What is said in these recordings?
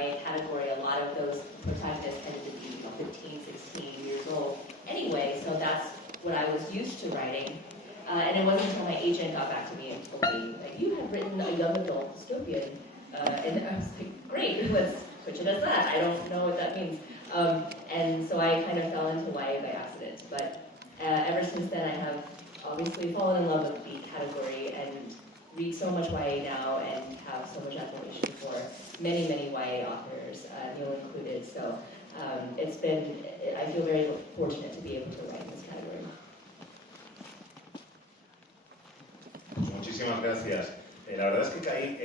YA category, a lot of those protagonists tended to be 15, 16 years old anyway, so that's what I was used to writing. And it wasn't until my agent got back to me and told me, like, you have written a young adult dystopian. And I was like, great, let's switch it as that. I don't know what that means. And so I kind of fell into YA by accident. But ever since then, I have obviously fallen in love with the category and read so much YA now and have so much admiration for many, many YA authors, Neil included. So I feel very fortunate to be able to write in this category. Muchísimas gracias. La verdad es que caí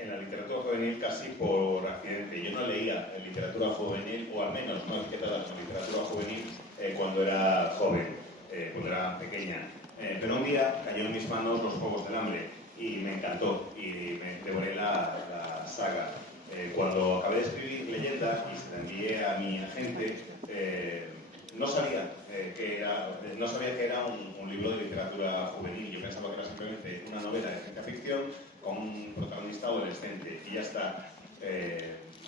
en la literatura juvenil casi por accidente. Yo no leía literatura juvenil, o al menos no etiquetada como literatura juvenil, cuando era joven, cuando era pequeña. Pero un día cayó en mis manos Los Juegos del Hambre y me encantó y me devoré la saga. Cuando acabé de escribir Leyenda y se la envié a mi agente, no sabía que era un libro de literatura juvenil. Yo pensaba que era simplemente una novela de ciencia ficción con un protagonista adolescente y ya está.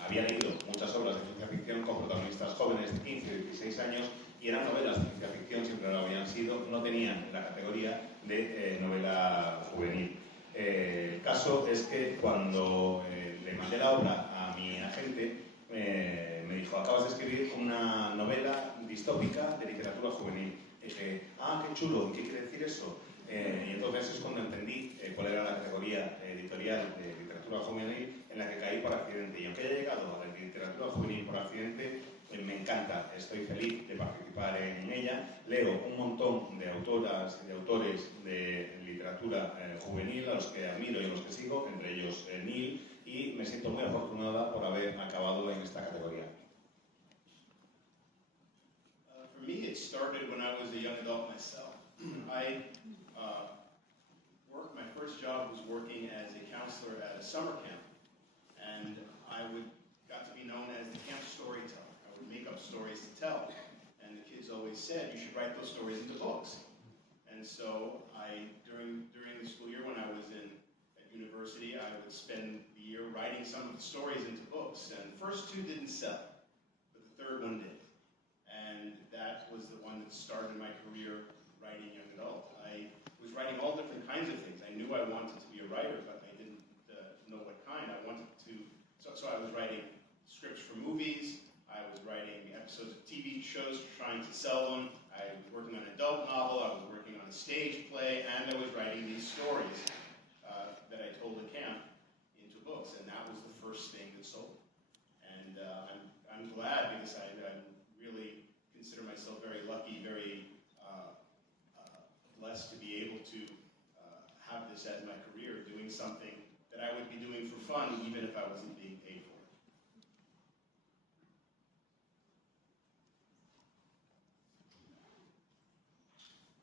Había leído muchas obras de ciencia ficción con protagonistas jóvenes de 15 o 16 años y eran novelas de ciencia ficción, siempre lo habían sido, no tenían la categoría de novela juvenil. El caso es que cuando le mandé la obra a mi agente, me dijo, acabas de escribir una novela distópica de literatura juvenil. Y dije, qué chulo, ¿y qué quiere decir eso? Y entonces es cuando entendí cuál era la categoría editorial de literatura juvenil en la que caí por accidente. Y aunque haya llegado a la literatura juvenil por accidente, me encanta, estoy feliz de participar en ella. Leo un montón de autoras y de autores de literatura juvenil a los que admiro y a los que sigo, entre ellos Neil, y me siento muy afortunada por haber acabado en esta categoría. For me, it started when I was a young adult myself. My first job was working as a counselor at a summer camp, and I got to be known as the camp storyteller. I would make up stories to tell, and the kids always said, you should write those stories into books. And so during the school year when I was at university, I would spend the year writing some of the stories into books, and the first two didn't sell, but the third one did. And that was the one that started my career writing young adult. I was writing all different kinds of things. I knew I wanted to be a writer, but I didn't know what kind. So I was writing scripts for movies, I was writing episodes of TV shows, trying to sell them, I was working on an adult novel, I was working on a stage play, and I was writing these stories that I told at camp into books, and that was the first thing that sold. And I'm glad, because I really consider myself very lucky, very blessed to be able to have this as my career, doing something that I would be doing for fun, even if I wasn't being paid for it.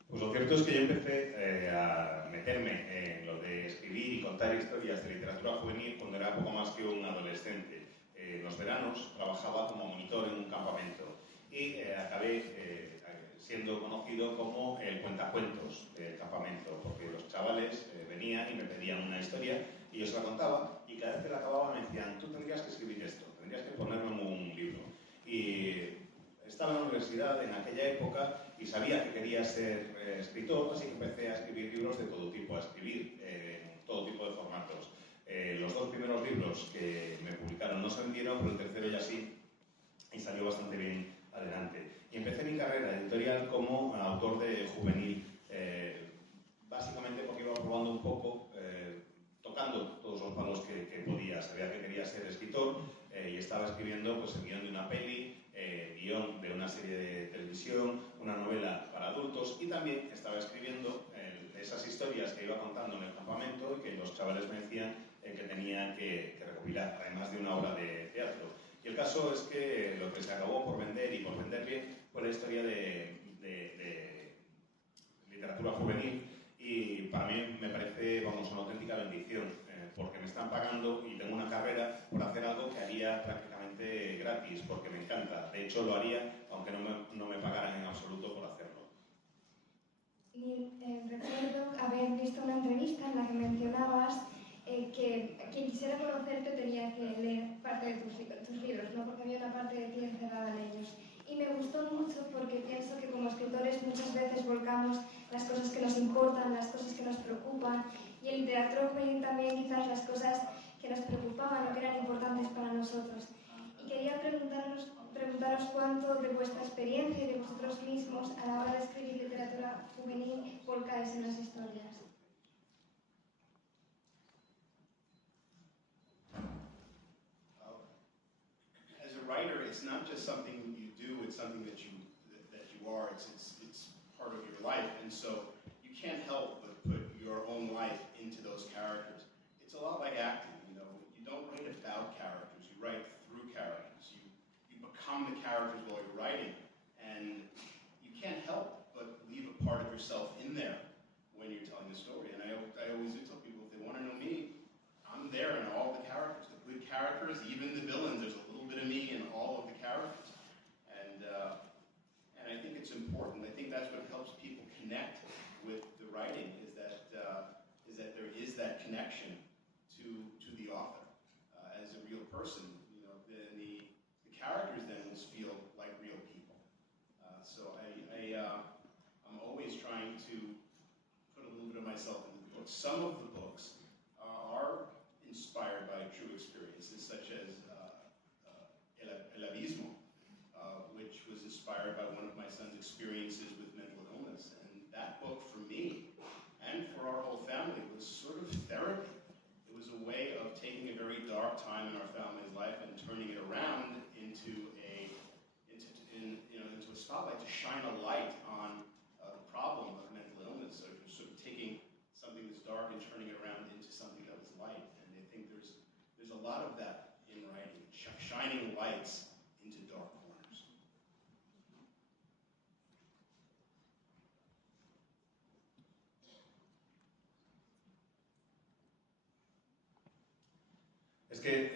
Pues lo cierto es que yo empecé a meterme en lo de escribir y contar historias de literatura juvenil cuando era poco más que un adolescente. En los veranos trabajaba como monitor en un campamento y acabé siendo conocido como el cuentacuentos del campamento, porque los chavales venían y me pedían una historia y yo se la contaba, y cada vez que la acababa me decían, tú tendrías que escribir esto, tendrías que ponerlo en un libro. Y estaba en la universidad en aquella época y sabía que quería ser escritor, así que empecé a escribir libros de todo tipo, a escribir en todo tipo de formatos. Los dos primeros libros que me publicaron no se vendieron, pero el tercero ya sí, y salió bastante bien adelante. Y empecé mi carrera editorial como autor de juvenil, básicamente porque iba probando un poco, tocando todos los palos que podía. Sabía que quería ser escritor y estaba escribiendo pues, el guión de una peli, guión de una serie de televisión, una novela para adultos, y también estaba escribiendo esas historias que iba contando en el campamento y que los chavales me decían que tenían que recopilar, además de una obra de teatro. Y el caso es que lo que se acabó por vender y por vender bien fue la historia de literatura juvenil, y para mí me parece, vamos, una auténtica bendición, porque me están pagando y tengo una carrera por hacer algo que haría prácticamente gratis, porque me encanta. De hecho, lo haría aunque no me pagaran en absoluto por hacerlo. Recuerdo haber visto una entrevista en la que mencionabas que quien quisiera conocerte tenía que leer parte de tus había una parte de ti encerrada en ellos. Y me gustó mucho porque pienso que como escritores muchas veces volcamos las cosas que nos importan, las cosas que nos preocupan, y en literatura juvenil también quizás las cosas que nos preocupaban o que eran importantes para nosotros. Y quería preguntaros cuánto de vuestra experiencia y de vosotros mismos a la hora de escribir literatura juvenil volcáis en las historias. As a writer, it's not just something you do, it's something that you are, it's part of your life, and so you can't help but put your own life into those characters. It's a lot like acting, you know, you don't write about characters, you write through characters. You become the characters while you're writing, and you can't help but leave a part of yourself in there when you're telling the story. And I always do tell people, if they want to know me, I'm there in all the characters, the good characters, even the villains. There's a little bit of me in all of the characters, and I think it's important. I think that's what helps people connect with the writing is that there is that connection to the author as a real person. You know, the characters then will feel like real people. So I'm always trying to put a little bit of myself into the book. Some of the books are inspired by true experiences, such as El Abismo, which was inspired by one of my son's experiences with mental illness. And that book, for me, and for our whole family, was sort of therapy. It was a way of taking a very dark time in our family's life and turning it around into a spotlight to shine a light on the problem of mental illness. So it was sort of taking something that's dark and turning it around into something that was light. And I think there's a lot of that in writing, shining lights into dark corners. Es que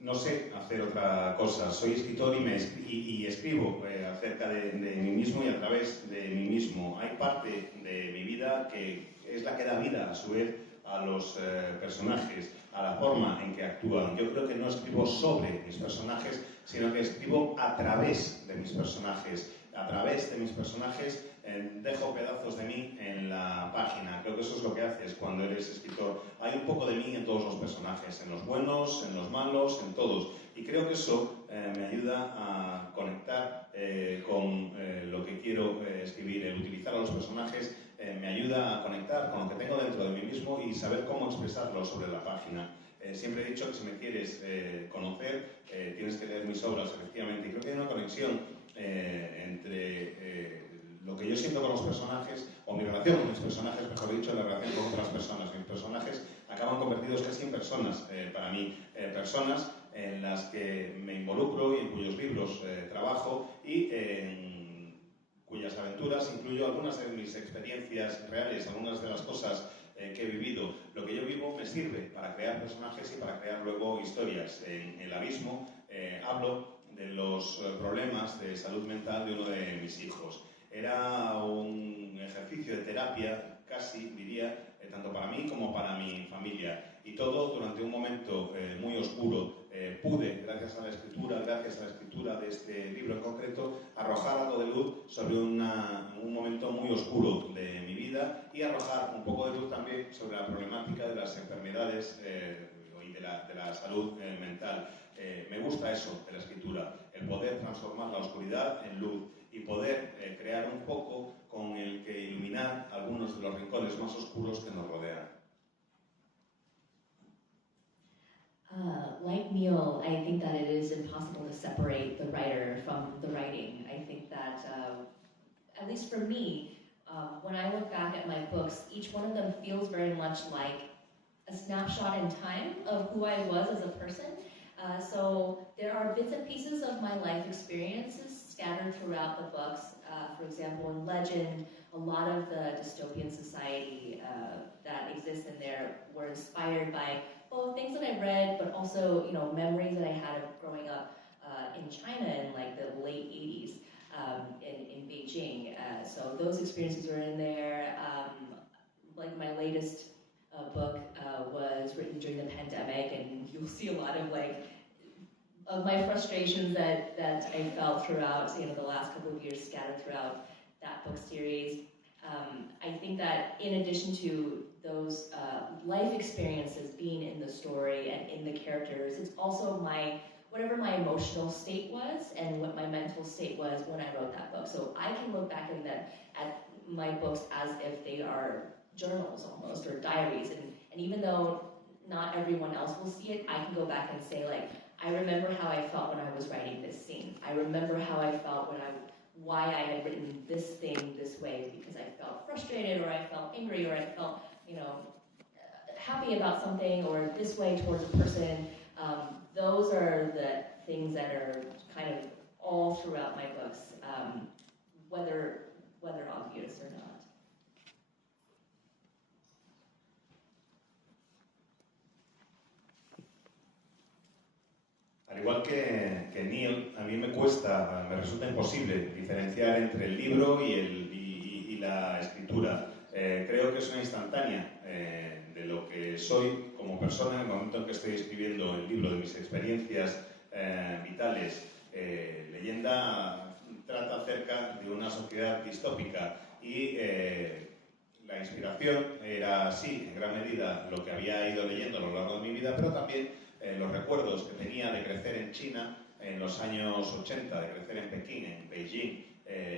no sé hacer otra cosa. Soy escritor y escribo acerca de mí mismo y a través de mí mismo. Hay parte de mi vida que es la que da vida, a su vez, a los personajes, a la forma en que actúan. Yo creo que no escribo sobre mis personajes, sino que escribo a través de mis personajes. A través de mis personajes dejo pedazos de mí en la página. Creo que eso es lo que haces cuando eres escritor. Hay un poco de mí en todos los personajes, en los buenos, en los malos, en todos. Y creo que eso me ayuda a conectar con lo que quiero escribir. El utilizar a los personajes me ayuda a conectar con lo que tengo dentro de mí mismo y saber cómo expresarlo sobre la página. Siempre he dicho que si me quieres conocer, tienes que leer mis obras, efectivamente. Y creo que hay una conexión entre lo que yo siento con los personajes, o mi relación con mis personajes, mejor dicho, la relación con otras personas. Mis personajes acaban convertidos casi en personas para mí, personas en las que me involucro y en cuyos libros trabajo y en cuyas aventuras incluyo algunas de mis experiencias reales, algunas de las cosas que he vivido. Lo que yo vivo me sirve para crear personajes y para crear luego historias. En El Abismo hablo de los problemas de salud mental de uno de mis hijos. Era un ejercicio de terapia, casi diría, tanto para mí como para mi familia. Y todo durante un momento muy oscuro. Pude, gracias a la escritura de este libro en concreto, arrojar algo de luz sobre un momento muy oscuro de mi vida y arrojar un poco de luz también sobre la problemática de las enfermedades y de la salud mental. Me gusta eso de la escritura, el poder transformar la oscuridad en luz y poder crear un foco con el que iluminar algunos de los rincones más oscuros que nos rodean. Like Neil, I think that it is impossible to separate the writer from the writing. I think that, at least for me, when I look back at my books, each one of them feels very much like a snapshot in time of who I was as a person. So there are bits and pieces of my life experiences scattered throughout the books. For example, in Legend, a lot of the dystopian society that exists in there were inspired by both things that I read, but also, you know, memories that I had of growing up in China in like the late 80s in Beijing. So those experiences are in there. Like my latest book was written during the pandemic, and you'll see a lot of like of my frustrations that I felt throughout, the last couple of years scattered throughout that book series. I think that in addition to those life experiences being in the story and in the characters, it's also whatever my emotional state was and what my mental state was when I wrote that book. So I can look back at my books as if they are journals almost, or diaries, and even though not everyone else will see it, I can go back and say, like, I remember how I felt when I was writing this scene. I remember how I felt why I had written this thing this way, because I felt frustrated, or I felt angry, or I felt, happy about something, or this way towards a person. Those are the things that are kind of all throughout my books, whether obvious or not. Al igual que Neil, a mí me resulta imposible diferenciar entre el libro y la escritura. Creo que es una instantánea de lo que soy como persona en el momento en que estoy escribiendo el libro, de mis experiencias vitales. Leyenda trata acerca de una sociedad distópica y la inspiración era, sí, en gran medida lo que había ido leyendo a lo largo de mi vida, pero también los recuerdos que tenía de crecer en China en los años 80, de crecer en Pekín, en Beijing,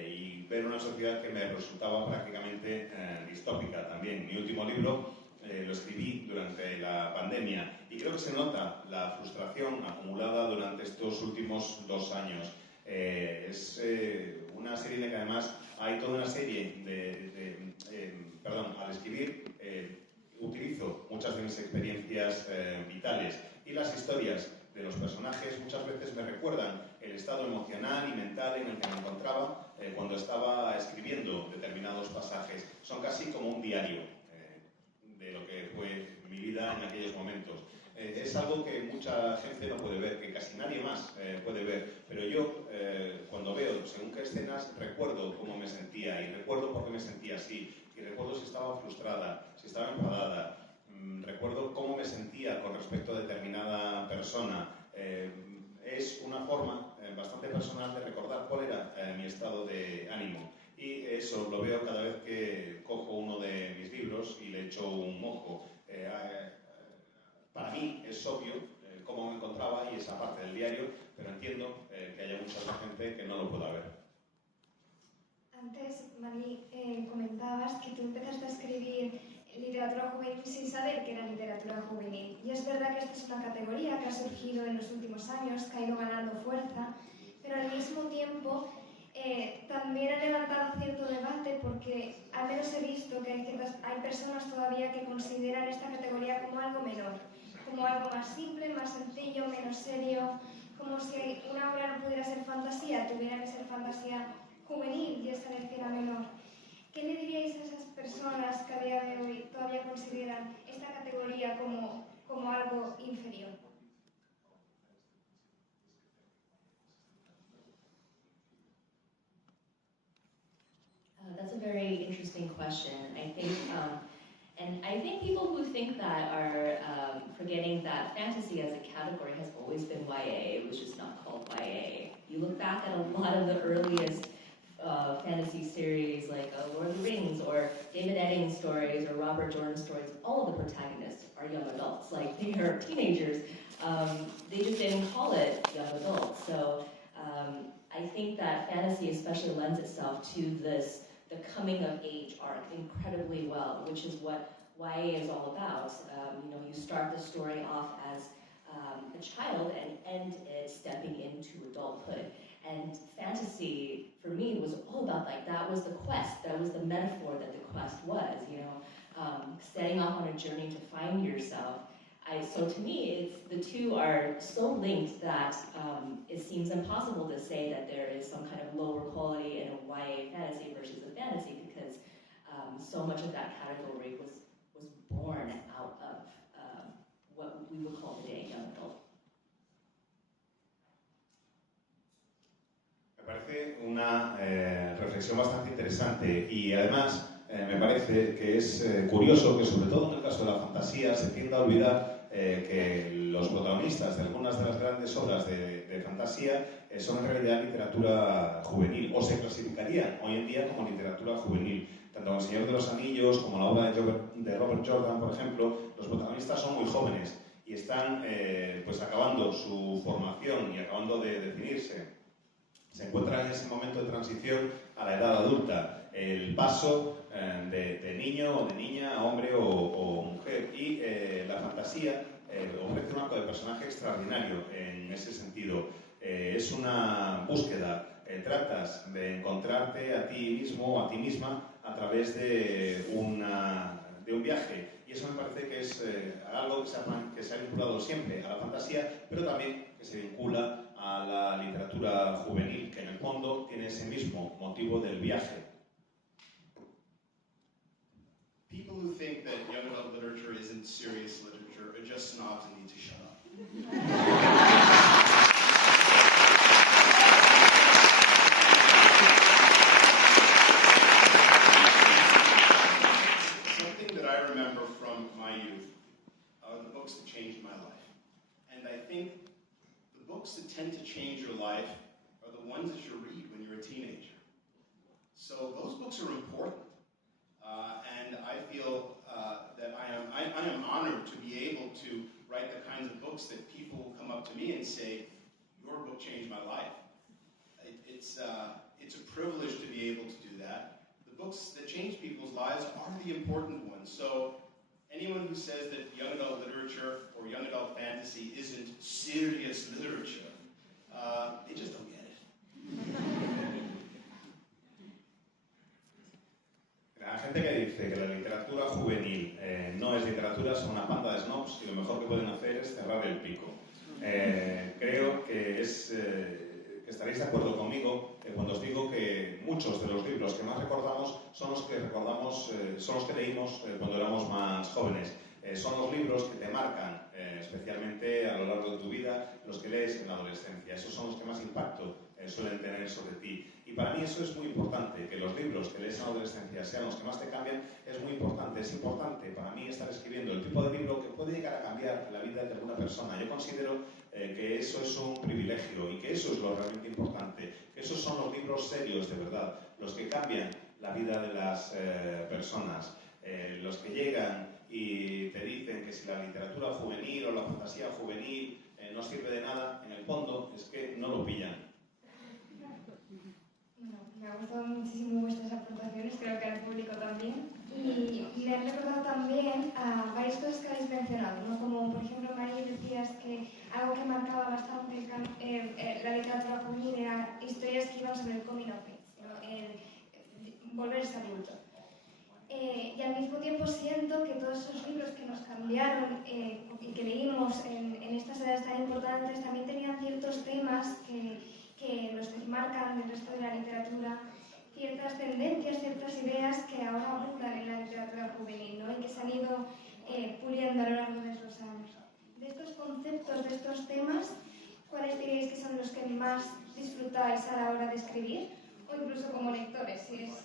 y ver una sociedad que me resultaba prácticamente distópica también. Mi último libro lo escribí durante la pandemia y creo que se nota la frustración acumulada durante estos últimos 2 años. Es una serie en la que además hay toda una serie al escribir utilizo muchas de mis experiencias vitales, y las historias de los personajes muchas veces me recuerdan el estado emocional y mental en el que me encontraba cuando estaba escribiendo determinados pasajes. Son casi como un diario de lo que fue mi vida en aquellos momentos. Es algo que mucha gente no puede ver, que casi nadie más puede ver, pero yo cuando veo según qué escenas recuerdo cómo me sentía, y recuerdo por qué me sentía así, y recuerdo si estaba frustrada, si estaba enfadada, recuerdo cómo me sentía con respecto a determinada persona. Es una forma bastante personal de recordar cuál era mi estado de ánimo, y eso lo veo cada vez que cojo uno de mis libros y le echo un ojo. Para mí es obvio cómo me encontraba y esa parte del diario, pero entiendo que haya mucha gente que no lo pueda ver. Antes, Mari, comentabas que tú empezaste a escribir literatura juvenil sin saber que era literatura juvenil. Y es verdad que esta es una categoría que ha surgido en los últimos años, que ha ido ganando fuerza, pero al mismo tiempo también ha levantado cierto debate, porque al menos he visto que hay personas todavía que consideran esta categoría como algo menor, como algo más simple, más sencillo, menos serio, como si una obra no pudiera ser fantasía, tuviera que ser fantasía juvenil y esa vez era menor. ¿Qué le diríais a esas personas que a día de hoy todavía consideran esta categoría como algo inferior? That's a very interesting question. I think people who think that are forgetting that fantasy as a category has always been YA. It was just not called YA. You look back at a lot of the earliest fantasy series like Lord of the Rings or David Eddings stories or Robert Jordan stories, all of the protagonists are young adults, like they are teenagers. They just didn't call it young adults. So I think that fantasy especially lends itself to the coming of age arc incredibly well, which is what YA is all about. You start the story off as a child and end it stepping into adulthood. And fantasy, for me, was all about, like, that was the quest, that was the metaphor that the quest was, setting off on a journey to find yourself. So to me, the two are so linked that it seems impossible to say that there is some kind of lower quality in a YA fantasy versus a fantasy, because so much of that category was born out of what we would call today young adult. Me parece una reflexión bastante interesante, y además me parece que es curioso que, sobre todo en el caso de la fantasía, se tienda a olvidar que los protagonistas de algunas de las grandes obras de fantasía son en realidad literatura juvenil, o se clasificarían hoy en día como literatura juvenil. Tanto El Señor de los Anillos como la obra de Robert Jordan, por ejemplo, los protagonistas son muy jóvenes y están pues acabando su formación y acabando de definirse. Se encuentran en ese momento de transición a la edad adulta, el paso de niño o de niña a hombre o mujer. Y la fantasía ofrece un arco de personaje extraordinario en ese sentido. Es una búsqueda, tratas de encontrarte a ti mismo o a ti misma a través de un viaje. Y eso me parece que es algo que se ha vinculado siempre a la fantasía, pero también que se vincula a la literatura juvenil, que en el fondo tiene ese mismo motivo del viaje. People who think that young adult literature isn't serious literature are just snobs and need to shut up. Something that I remember from my youth are the books that changed my life. And I think the books that tend to change your life are the ones that you read when you're a teenager. So those books are important. And I feel that I am honored to be able to write the kinds of books that people will come up to me and say, your book changed my life. It's a privilege to be able to do that. The books that change people's lives are the important ones. So anyone who says that young adult literature or young adult fantasy isn't serious literature, they just don't get it. La gente que dice que la literatura juvenil no es literatura son una panda de snobs y lo mejor que pueden hacer es cerrar el pico. Creo que estaréis de acuerdo conmigo cuando os digo que muchos de los libros que más recordamos son los que leímos cuando éramos más jóvenes. Son los libros que te marcan especialmente a lo largo de tu vida, los que lees en la adolescencia. Esos son los que más impacto suelen tener sobre ti. Y para mí eso es muy importante, que los libros que lees en la adolescencia sean los que más te cambian, es muy importante. Es importante para mí estar escribiendo el tipo de libro que puede llegar a cambiar la vida de alguna persona. Yo considero que eso es un privilegio y que eso es lo realmente importante. Que esos son los libros serios de verdad, los que cambian la vida de las personas, los que llegan y te dicen que si la literatura juvenil o la fantasía juvenil no sirve de nada, en el fondo es que no lo pillan. Me ha gustado muchísimo vuestras aportaciones, creo que al público también. Y me han recordado también a varias cosas que habéis mencionado, ¿no? Como por ejemplo, María, decías que algo que marcaba bastante la literatura juvenil era historias que iban sobre el coming of age, ¿no? El volverse adulto. Y al mismo tiempo siento que todos esos libros que nos cambiaron y que leímos en estas edades tan importantes también tenían ciertos temas que los desmarcan del resto de la literatura, ciertas tendencias, ciertas ideas que ahora abundan en la literatura juvenil, ¿no? Y que se han ido puliendo a lo largo de esos años. De estos conceptos, de estos temas, ¿cuáles diréis que son los que más disfrutáis a la hora de escribir? O incluso como lectores, si es...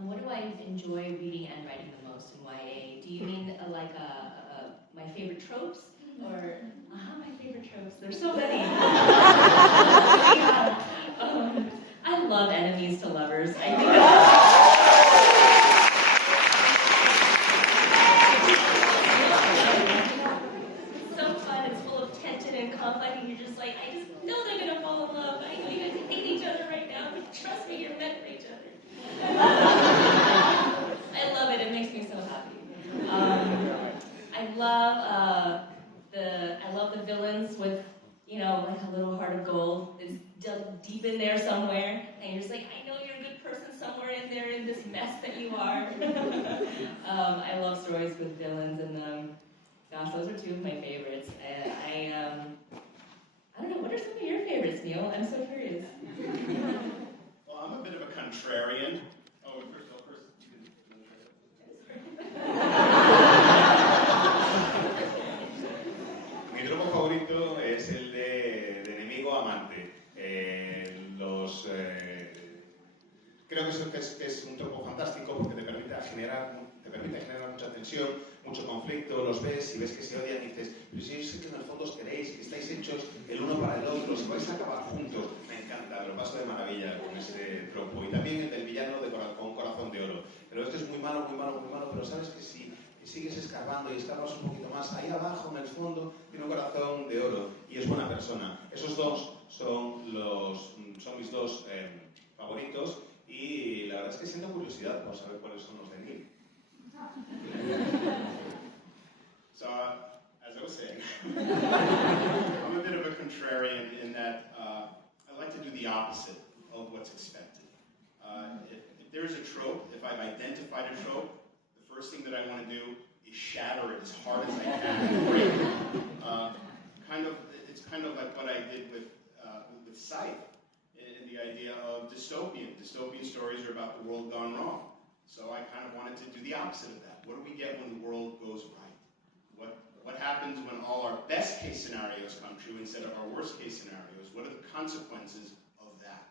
What do I enjoy reading and writing the most in YA? Do you mean my favorite tropes? Or, my favorite tropes, there's so many. I love enemies to lovers. I think it's so fun, it's full of tension and conflict, and you're just like, I just know they're gonna fall in love. I know you guys hate each other right now, but trust me, you're meant for each other. I love it. It makes me so happy. I love the villains with, like a little heart of gold. It's deep in there somewhere, and you're just like, I know you're a good person somewhere in there in this mess that you are. I love stories with villains in them. Gosh, those are two of my favorites. I don't know. What are some of your favorites, Neil? I'm so curious. Well, I'm a bit of a contrarian. Oh, first. Mi tropo favorito es el de enemigo amante. Creo que es un tropo fantástico porque te permite generar mucha tensión, mucho conflicto, los ves y ves que se odian y dices, pero si yo sé que en el fondo os queréis, que estáis hechos el uno para el otro, si vais a acabar juntos. Me encanta, me lo paso de maravilla con ese tropo. Y también el del villano con corazón de oro. Pero esto es muy malo, muy malo, muy malo, pero sabes que si sigues escarbando y escarbas un poquito más, ahí abajo en el fondo tiene un corazón de oro y es buena persona. Esos dos son mis dos favoritos y la verdad es que siento curiosidad por saber cuáles son los de Neil. So, as I was saying, I'm a bit of a contrarian in that I like to do the opposite of what's expected. If there's a trope, if I've identified a trope, the first thing that I want to do is shatter it as hard as I can, break it. It's kind of like what I did with Scythe, in the idea of dystopian. Dystopian stories are about the world gone wrong. So I kind of wanted to do the opposite of that. What do we get when the world goes right? What happens when all our best case scenarios come true instead of our worst case scenarios? What are the consequences of that?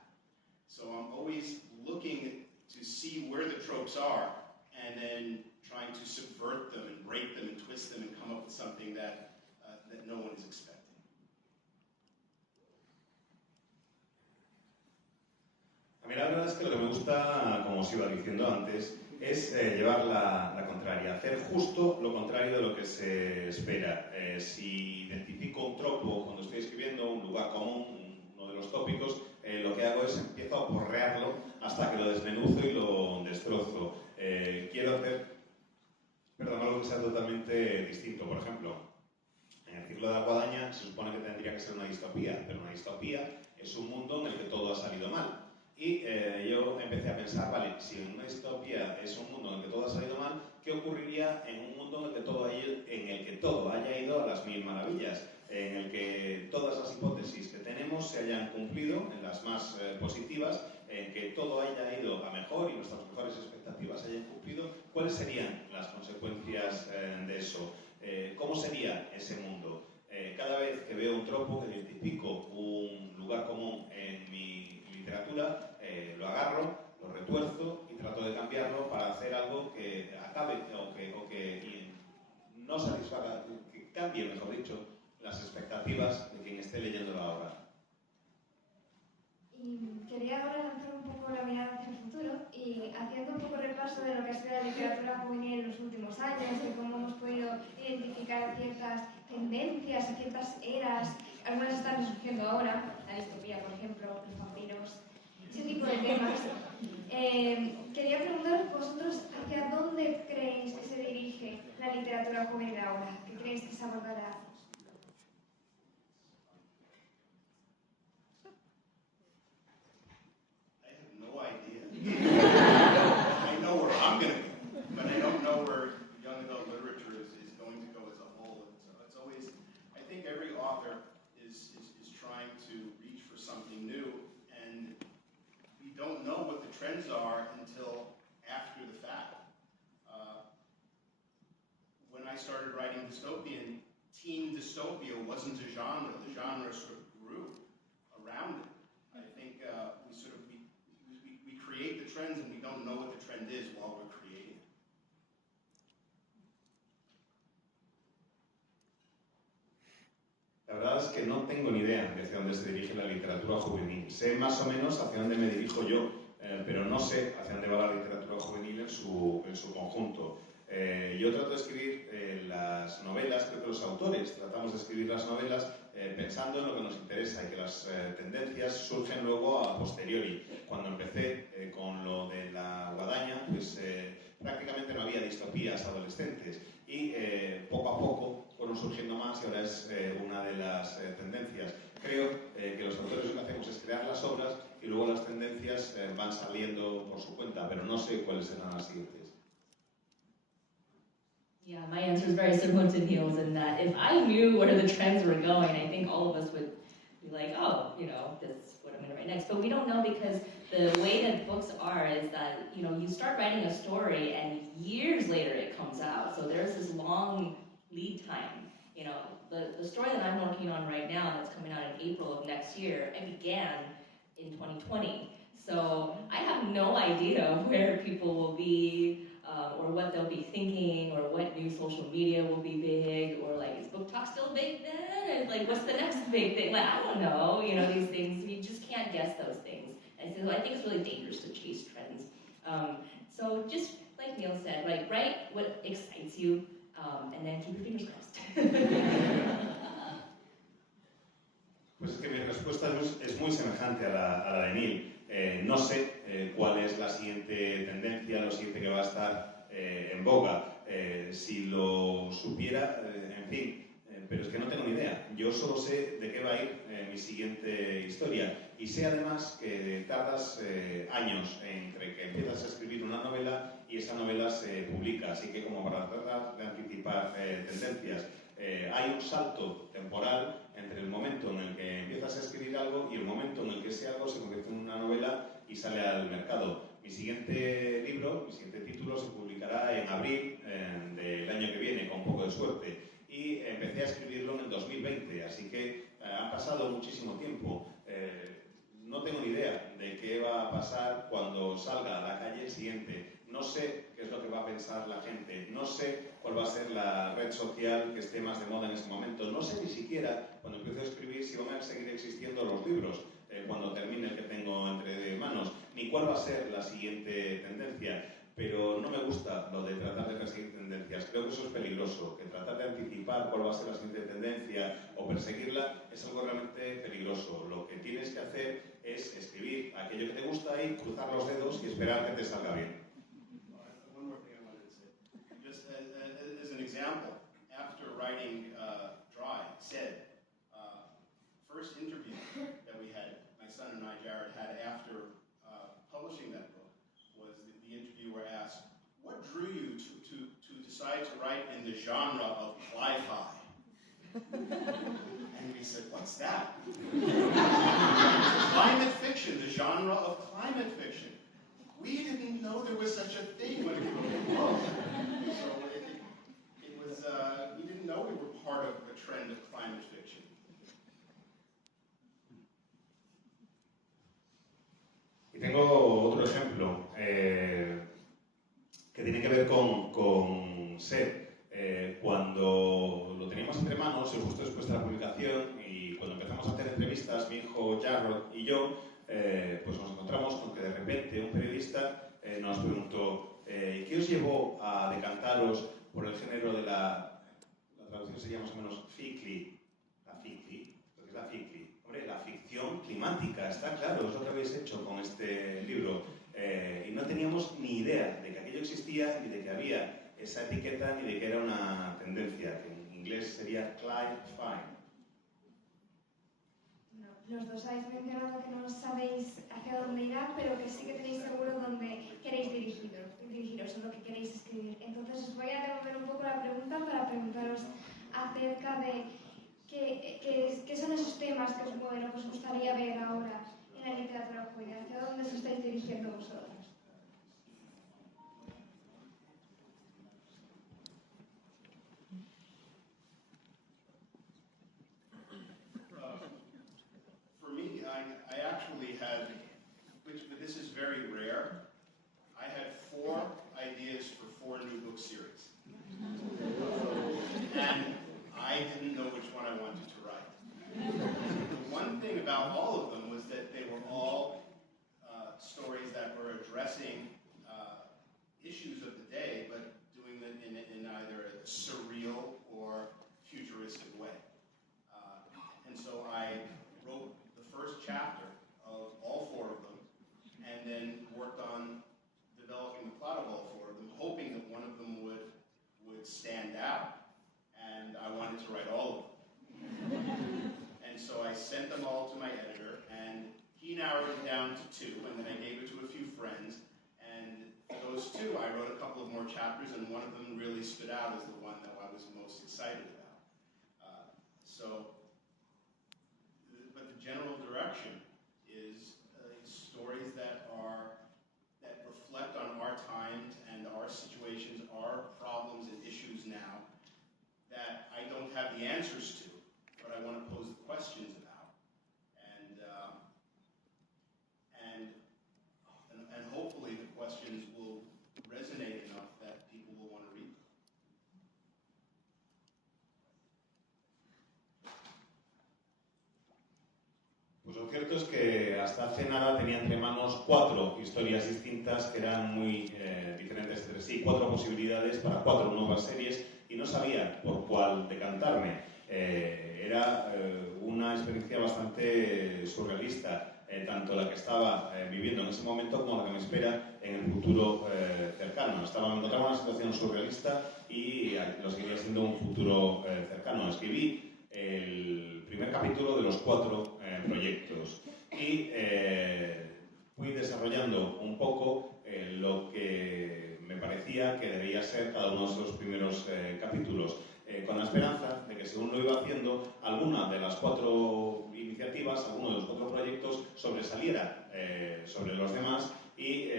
So I'm always looking to see where the tropes are and then trying to subvert them and break them and twist them and come up with something that no one is expecting. A mí la verdad es que lo que me gusta, como os iba diciendo antes, es llevar la contraria, hacer justo lo contrario de lo que se espera. Si identifico un tropo cuando estoy escribiendo, un lugar común, uno de los tópicos, lo que hago es empiezo a porrearlo hasta que lo desmenuzo y lo destrozo. Quiero hacer algo que sea totalmente distinto. Por ejemplo, en el ciclo de la guadaña se supone que tendría que ser una distopía, pero una distopía es un mundo en el que todo ha salido mal. Y yo empecé a pensar, vale, si en una distopía es un mundo en el que todo ha salido mal, ¿qué ocurriría en un mundo en el que todo haya ido a las mil maravillas? En el que todas las hipótesis que tenemos se hayan cumplido, en las más positivas, en que todo haya ido a mejor y nuestras mejores expectativas se hayan cumplido. ¿Cuáles serían las consecuencias de eso? ¿Cómo sería ese mundo? Cada vez que veo un tropo, que identifico un lugar común en mi literatura, lo agarro, lo retuerzo y trato de cambiarlo para hacer algo que acabe o que no satisfaga, que cambie, mejor dicho, las expectativas de quien esté leyendo la obra. Y quería ahora lanzar un poco la mirada hacia el futuro y haciendo un poco repaso de lo que ha sido la literatura juvenil en los últimos años, de cómo hemos podido identificar ciertas tendencias, ciertas eras, algunas están surgiendo ahora, la distopía, por ejemplo, los vampiros, ese tipo de temas. Quería preguntar vosotros hacia dónde creéis que se dirige la literatura juvenil ahora, qué creéis que se abordará. No idea. I know where I'm going to go, but I don't know where young adult literature is going to go as a whole. And so it's always, I think every author is trying to reach for something new, and we don't know what the trends are until after the fact. When I started writing dystopian, teen dystopia wasn't a genre. The genre sort of grew around it. I think we create the trends and we don't know what the trend is while we're creating it. La verdad es que no tengo ni idea de hacia dónde se dirige la literatura juvenil. Sé más o menos hacia dónde me dirijo yo, pero no sé hacia dónde va la literatura juvenil en su conjunto. Yo trato de escribir las novelas, creo que los autores tratamos de escribir las novelas pensando en lo que nos interesa y que las tendencias surgen luego a posteriori. Cuando empecé con lo de la guadaña, pues prácticamente no había distopías adolescentes y poco a poco fueron surgiendo más y ahora es una de las tendencias. Creo que los autores lo que hacemos es crear las obras y luego las tendencias van saliendo por su cuenta, pero no sé cuáles serán las siguientes. Yeah, my answer is very similar to Neil's in that if I knew where the trends were going, I think all of us would be like, oh, that's what I'm going to write next. But we don't know because the way that books are is that, you start writing a story and years later it comes out. So there's this long lead time. The story that I'm working on right now that's coming out in April of next year, I began in 2020. So I have no idea where people will be or what they'll be thinking, or what new social media will be big, or like, is book talk still big then? And like, what's the next big thing? Like, I don't know, you know, these things, you just can't guess those things. And so I think it's really dangerous to chase trends. So just like Neil said, like, write what excites you, and then keep your fingers crossed. Pues es que mi respuesta es muy semejante a la de Neil. No sé cuál es la siguiente tendencia, lo siguiente que va a estar en boga. Si lo supiera, en fin, pero es que no tengo ni idea. Yo solo sé de qué va a ir mi siguiente historia. Y sé además que tardas años entre que empiezas a escribir una novela y esa novela se publica. Así que como para tratar de anticipar tendencias, hay un salto temporal entre el momento en el que empiezas a escribir algo y el momento en el que ese algo se convierte en una novela y sale al mercado. Mi siguiente libro, mi siguiente título se publicará en abril del año que viene, con un poco de suerte. Y empecé a escribirlo en el 2020, así que ha pasado muchísimo tiempo. No tengo ni idea de qué va a pasar cuando salga a la calle el siguiente. No sé qué es lo que va a pensar la gente. No sé cuál va a ser la red social que esté más de moda en ese momento. No sé ni siquiera, cuando empiezo a escribir, si van a seguir existiendo los libros cuando termine el que tengo entre manos, ni cuál va a ser la siguiente tendencia. Pero no me gusta lo de tratar de perseguir tendencias. Creo que eso es peligroso, que tratar de anticipar cuál va a ser la siguiente tendencia o perseguirla es algo realmente peligroso. Lo que tienes que hacer es escribir aquello que te gusta y cruzar los dedos y esperar que te salga bien. One more thing I wanted to say. Just as an example, after writing Dry, Said, first interview that we had, my son and I, Jared, had after publishing that book, was the interviewer asked, what drew you to decide to write in the genre of cli-fi? And we said, what's that? Climate fiction, the genre of climate fiction. We didn't know there was such a thing when we wrote the book. So it was, we didn't know we were part of a trend of climate fiction. Y tengo otro ejemplo que tiene que ver con Sed. Cuando lo teníamos entre manos, y justo después de la publicación, y cuando empezamos a hacer entrevistas, mi hijo Jarrod y yo, pues nos encontramos con que de repente un periodista nos preguntó ¿qué os llevó a decantaros por el género de la traducción sería más o menos ficli? La ficli, lo que es la ficli. Hombre, la ficción climática, está claro, es lo que habéis hecho con este libro. Y no teníamos ni idea de que aquello existía, ni de que había esa etiqueta, ni de que era una tendencia, que en inglés sería cli-fi. No, los dos habéis mencionado que no sabéis hacia dónde irá, pero que sí que tenéis seguro dónde queréis dirigiros o lo que queréis escribir. Entonces os voy a devolver un poco la pregunta para preguntaros acerca de qué son esos temas que os mueven o que os gustaría ver ahora en la literatura juvenil, hacia dónde os estáis dirigiendo vosotros. For me, I actually had, but this is very rare, I had 4 ideas for 4 new book series. And I didn't know which one I wanted to write. The one thing about all of them was that they were all stories that were addressing issues of the day, but doing them in either a surreal or futuristic way. And so I wrote the first chapter of all 4 of them, and then worked on developing the plot of all 4 of them, hoping that one of them would stand out, and I wanted to write all of them. And so I sent them all to my editor, and he narrowed it down to 2, and then I gave it to a few friends, and for those 2, I wrote a couple of more chapters, and one of them really stood out as the one that I was most excited about. But the general direction is stories that reflect on our times and our situations, our problems and issues now, that I don't have the answers to, but I want to pose the questions about. And hopefully the questions will resonate enough cierto es que hasta hace nada tenía entre manos 4 historias distintas que eran muy diferentes entre sí, 4 posibilidades para 4 nuevas series y no sabía por cuál decantarme. Era una experiencia bastante surrealista, tanto la que estaba viviendo en ese momento como la que me espera en el futuro cercano. Me encontraba en una situación surrealista y lo seguiría siendo un futuro cercano. Escribí el primer capítulo de los 4 proyectos y fui desarrollando un poco lo que me parecía que debía ser cada uno de esos primeros capítulos, con la esperanza de que según lo iba haciendo, alguna de las 4 iniciativas, alguno de los 4 proyectos sobresaliera sobre los demás y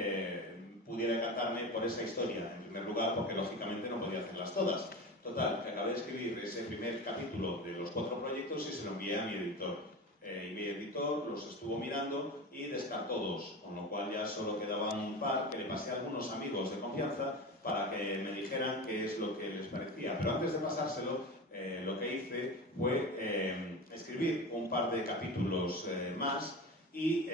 pudiera decantarme por esa historia, en primer lugar, porque lógicamente no podía hacerlas todas. Total, que acabé de escribir ese primer capítulo de los 4 proyectos y se lo envié a mi editor. Y mi editor los estuvo mirando y descartó 2, con lo cual ya solo quedaban un par que le pasé a algunos amigos de confianza para que me dijeran qué es lo que les parecía. Pero antes de pasárselo, lo que hice fue escribir un par de capítulos más y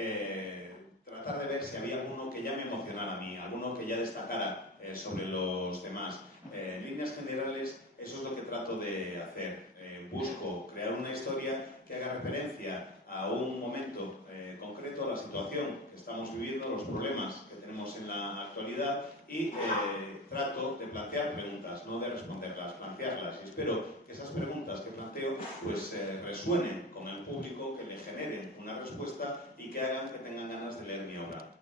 tratar de ver si había alguno que ya me emocionara a mí, alguno que ya destacara sobre los demás. En líneas generales, eso es lo que trato de hacer. Busco crear una historia que haga referencia a un momento concreto, a la situación que estamos viviendo, los problemas que tenemos en la actualidad y trato de plantear preguntas, no de responderlas, plantearlas. Y espero que esas preguntas que planteo pues resuenen con el público, que le generen una respuesta y que hagan que tengan ganas de leer mi obra.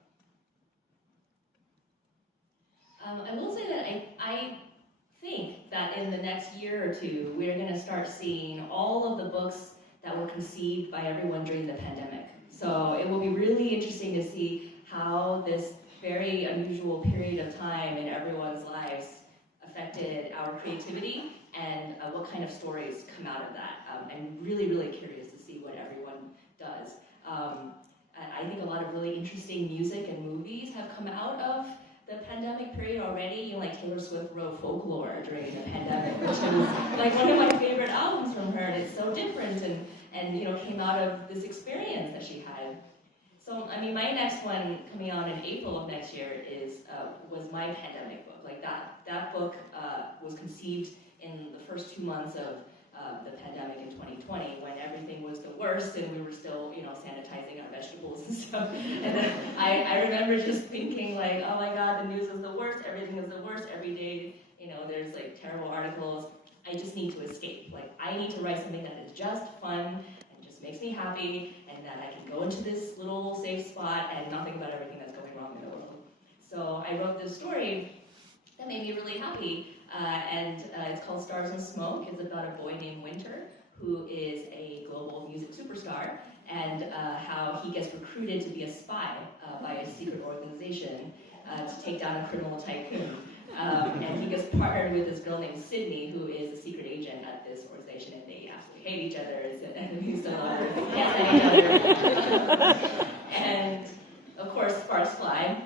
I will say that I think that in the next year or 2, we're going to start seeing all of the books that were conceived by everyone during the pandemic. So it will be really interesting to see how this very unusual period of time in everyone's lives affected our creativity and what kind of stories come out of that. I'm really, really curious to see what everyone does. I think a lot of really interesting music and movies have come out of the pandemic period already. You know, like Taylor Swift wrote Folklore during the pandemic, which is like one of my favorite albums from her, and it's so different and you know, came out of this experience that she had. So, I mean, my next one coming out in April of next year was my pandemic book. Like that book was conceived in the first 2 months of the pandemic in 2020, when everything was the worst and we were still, you know, sanitizing our vegetables and stuff. And then I remember just thinking like, oh my God, the news is the worst, everything is the worst, every day, you know, there's like terrible articles. I just need to escape. Like, I need to write something that is just fun and just makes me happy, and that I can go into this little safe spot and not think about everything that's going wrong in the world. So I wrote this story that made me really happy. It's called Stars and Smoke. It's about a boy named Winter, who is a global music superstar, and how he gets recruited to be a spy by a secret organization to take down a criminal tycoon. And he gets partnered with this girl named Sydney, who is a secret agent at this organization, and they absolutely hate each other as enemies, so can't stand each other. And of course, sparks fly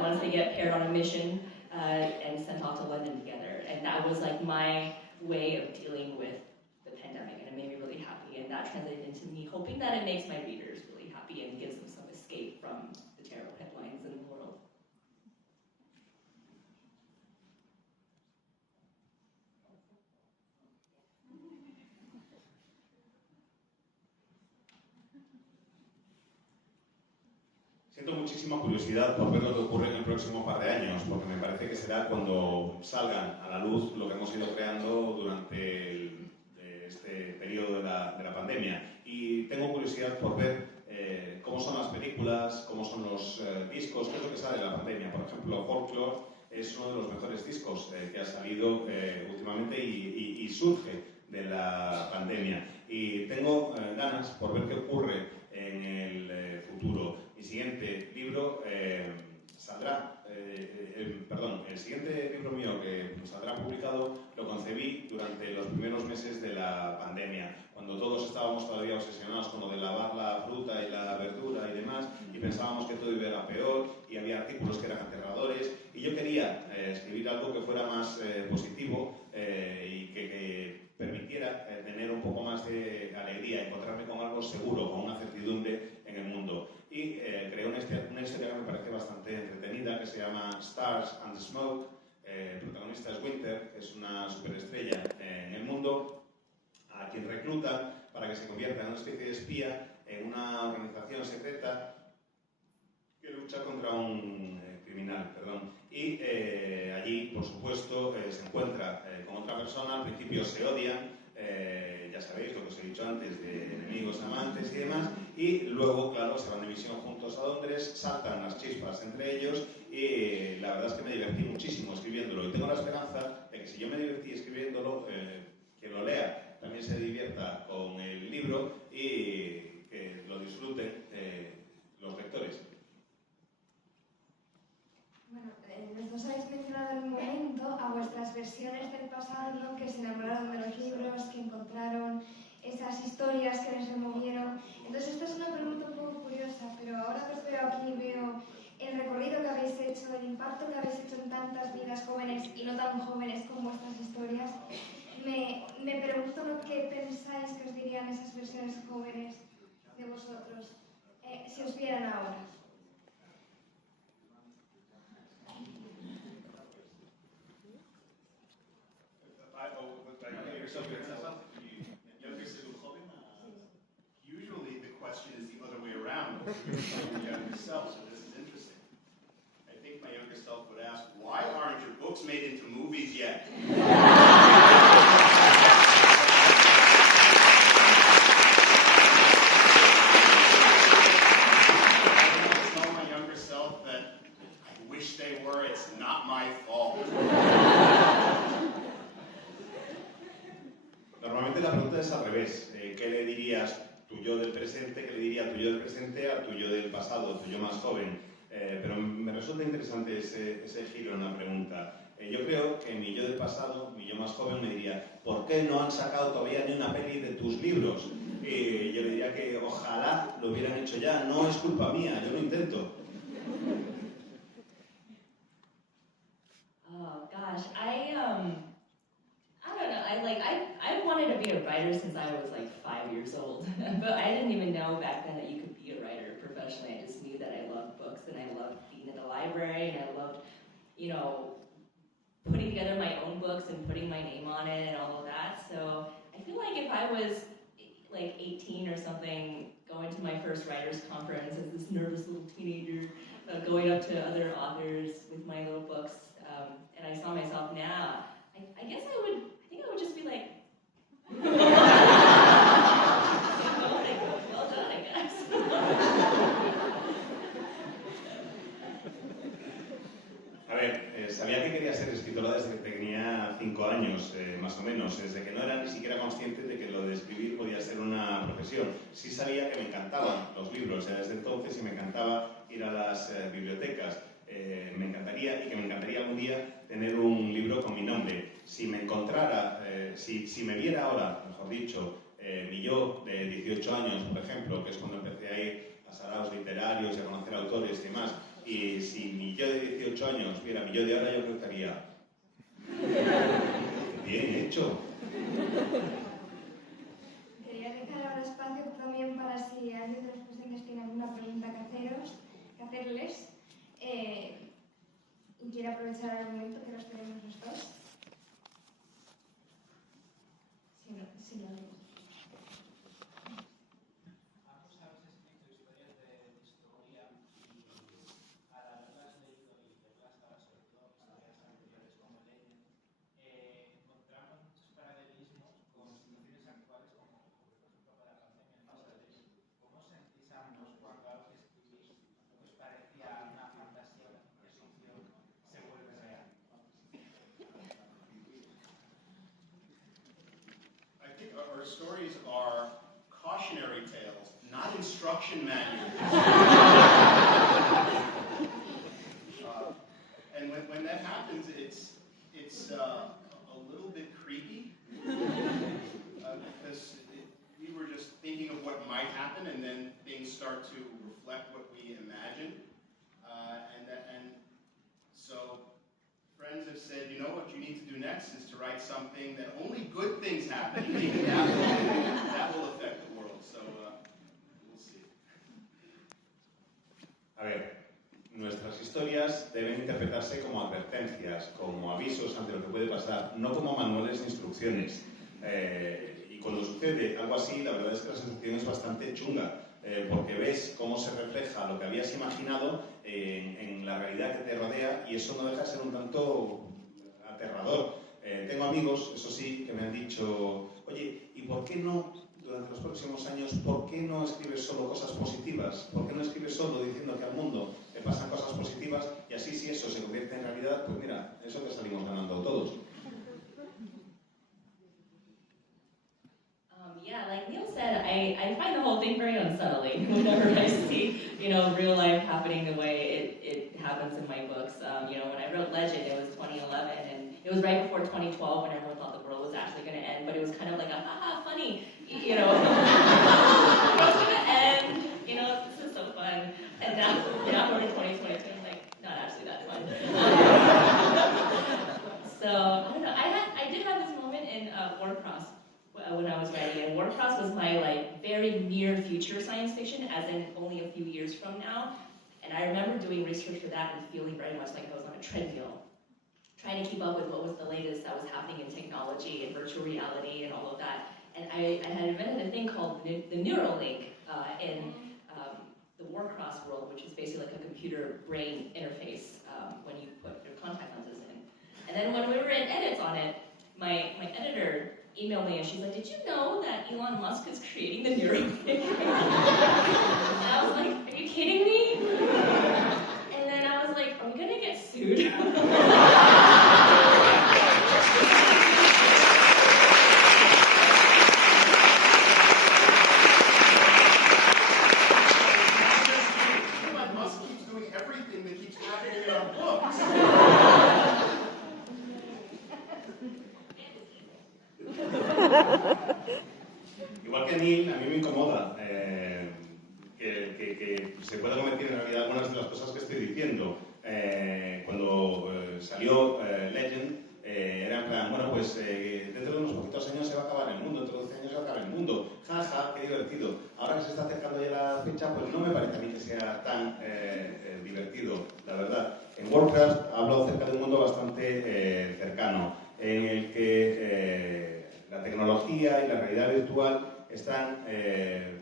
once they get paired on a mission and sent off to London together. And that was like my way of dealing with the pandemic, and it made me really happy. And that translated into me hoping that it makes my readers really happy and gives them some escape from the terrible headlines in the world. Siento muchísima curiosidad por ver lo que ocurre en el próximo par de años, porque me parece que será cuando salgan a la luz lo que hemos ido creando durante este periodo de la pandemia. Y tengo curiosidad por ver cómo son las películas, cómo son los discos, qué es lo que sale de la pandemia. Por ejemplo, Folklore es uno de los mejores discos que ha salido últimamente y surge de la pandemia. Y tengo ganas por ver qué ocurre en el futuro. Mi siguiente libro saldrá, el siguiente libro mío que saldrá publicado lo concebí durante los primeros meses de la pandemia, cuando todos estábamos todavía obsesionados con lo de lavar la fruta y la verdura y demás, y pensábamos que todo iba a peor, y había artículos que eran aterradores, y yo quería escribir algo que fuera más positivo y que permitiera tener un poco más de alegría, encontrarme con algo seguro, con una certidumbre protagonista es Winter, que es una superestrella en el mundo, a quien reclutan para que se convierta en una especie de espía en una organización secreta que lucha contra un criminal, Y allí, por supuesto, se encuentra con otra persona, al principio se odian, ya sabéis lo que os he dicho antes, de enemigos, amantes y demás, y luego, claro, se van de misión juntos a Londres, saltan las chispas entre ellos, y la verdad es que me divertí muchísimo escribiéndolo, y tengo la esperanza de que si yo me divertí escribiéndolo, quien lo lea también se divierta con el libro y que lo disfruten los lectores. Bueno, los dos habéis mencionado en un momento a vuestras versiones del pasado, ¿no? Que se enamoraron de los libros, que encontraron esas historias que les removieron. Entonces, esta es una pregunta un poco curiosa, pero ahora que os veo aquí veo el recorrido que habéis hecho, el impacto que habéis hecho en tantas vidas jóvenes y no tan jóvenes como vuestras historias. Me pregunto lo que pensáis que os dirían esas versiones jóvenes de vosotros si os vieran ahora. Usually the question is the other way around. Your younger self, so this is interesting. I think my younger self would ask, why aren't your books made into movies yet? Tell my younger self that I wish they were, it's not my fault. Normalmente la pregunta es al revés. ¿Qué le dirías tu yo del presente? ¿Qué le diría tu yo del presente a tu yo del pasado, tu yo más joven? Pero me resulta interesante ese giro en la pregunta. Yo creo que mi yo del pasado, mi yo más joven, me diría, ¿por qué no han sacado todavía ni una peli de tus libros? Y yo le diría que ojalá lo hubieran hecho ya, no es culpa mía, yo lo intento. Oh gosh, I don't know. I wanted to be a writer since I was like 5 years old, but I didn't even know back then that you could be a writer professionally. I just knew that I loved books and I loved being in the library and I loved, putting together my own books and putting my name on it and all of that. So I feel like if I was like 18 or something, going to my first writers conference as this nervous little teenager, going up to other authors with my little books, and I saw myself now, I think I would just be like, well done, I guess. A ver, sabía que quería ser escritora desde que tenía 5 años, más o menos, desde que no era ni siquiera consciente de que lo de escribir podía ser una profesión. Sí sabía que me encantaban los libros, desde entonces, y me encantaba ir a las bibliotecas. Me encantaría algún día tener un libro con mi nombre. Si me encontrara, si me viera ahora, mejor dicho, mi yo de 18 años, por ejemplo, que es cuando empecé a ir a saraos literarios y a conocer autores y demás, y si mi yo de 18 años viera mi yo de ahora, yo creo que estaría bien hecho. Quería dejar ahora espacio también para si alguien de los presentes tiene alguna pregunta que hacerles. Y quiere aprovechar el momento que los tenemos los dos. Si no. Ambos habéis escrito historias de historia y al haberlas leído y verlas ahora, sobre todo historias anteriores como Legend, encontramos muchos paralelismos con situaciones actuales como por ejemplo con la pandemia. ¿Cómo sentís ambos cuando algo que escribís os parecía una fantasía, una ciencia ficción, se vuelve real? I think our stories are cautionary tales, not instruction manuals. And when that happens, it's a little bit creepy because we were just thinking of what might happen, and then things start to reflect what we imagine, and so. Friends have said, you know what you need to do next is to write something that only good things happen. Maybe that will affect the world. So we'll see. A ver, nuestras historias deben interpretarse como advertencias, como avisos ante lo que puede pasar, no como manuales de instrucciones. Y cuando sucede algo así, la verdad es que la sensación es bastante chunga, porque ves cómo se refleja lo que habías imaginado en la realidad que te rodea, y eso no deja de ser un tanto aterrador. Tengo amigos, eso sí, que me han dicho, oye, ¿y por qué no, durante los próximos años, por qué no escribes solo cosas positivas? ¿Por qué no escribes solo diciendo que al mundo le pasan cosas positivas y así si eso se convierte en realidad, pues mira, eso que salimos ganando todos? Yeah, like Neil said, I find the whole thing very unsettling whenever I see, real life happening the way it happens in my books. When I wrote Legend, it was 2011, and it was right before 2012 when everyone thought the world was actually going to end, but it was kind of like a, haha, funny, the world's going to end, this is so fun. And now we're in 2022, I'm like, not actually that fun. So, I don't know, I did have this moment in Warcross when I was writing, and Warcross was my very near future science fiction, as in only a few years from now. And I remember doing research for that and feeling very much like I was on a treadmill, trying to keep up with what was the latest that was happening in technology and virtual reality and all of that. And I had invented a thing called the Neuralink in the Warcross world, which is basically like a computer-brain interface when you put your contact lenses in. And then when we were in edits on it, my editor emailed me and she's like, did you know that Elon Musk is creating the Neuralink? And I was like, are you kidding me? And then I was like, are we gonna get sued? Elon Musk keeps doing everything that keeps happening in our books. Igual que a mí me incomoda que se pueda convertir en realidad algunas de las cosas que estoy diciendo. Cuando salió Legend, era en plan, bueno, pues dentro de unos poquitos años se va a acabar el mundo, dentro de 12 años se va a acabar el mundo. Jaja, qué divertido. Ahora que se está acercando ya la fecha, pues no me parece a mí que sea tan divertido, la verdad. En Warcraft hablo acerca de un mundo bastante cercano, en el que la tecnología y la realidad virtual están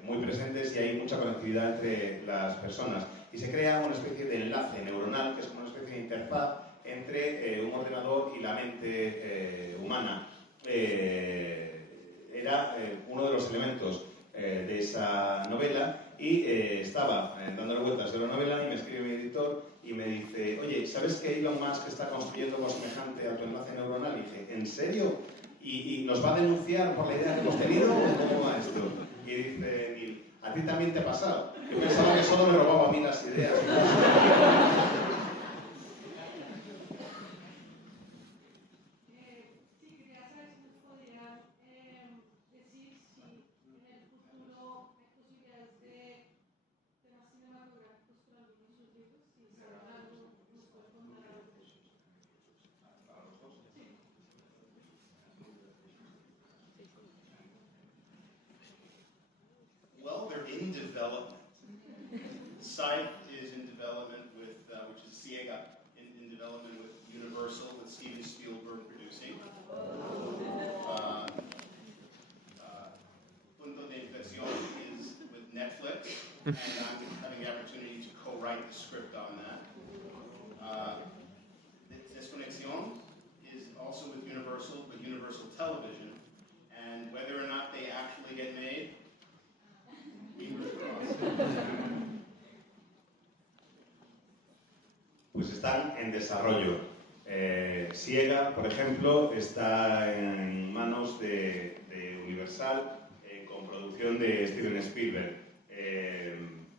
muy presentes y hay mucha conectividad entre las personas. Y se crea una especie de enlace neuronal, que es como una especie de interfaz entre un ordenador y la mente humana. Era uno de los elementos de esa novela y estaba dándole vueltas de la novela y me escribe mi editor y me dice, oye, ¿sabes que Elon Musk está construyendo algo semejante a tu enlace neuronal? Y dije, ¿en serio? ¿Y nos va a denunciar por la idea que hemos tenido? ¿Cómo va esto? Y dice Neil, ¿a ti también te ha pasado? Yo pensaba que solo me robaba a mí las ideas. Well, they're in development. Scythe is in development with, which is Ciega, in development with Universal, with Steven Spielberg producing. Punto de Inflexión is with Netflix, and I'm having the opportunity to co-write the script on that. Desconexión is also with Universal Television, and whether or not they actually get made, pues están en desarrollo. Ciega, por ejemplo, está en manos de Universal con producción de Steven Spielberg.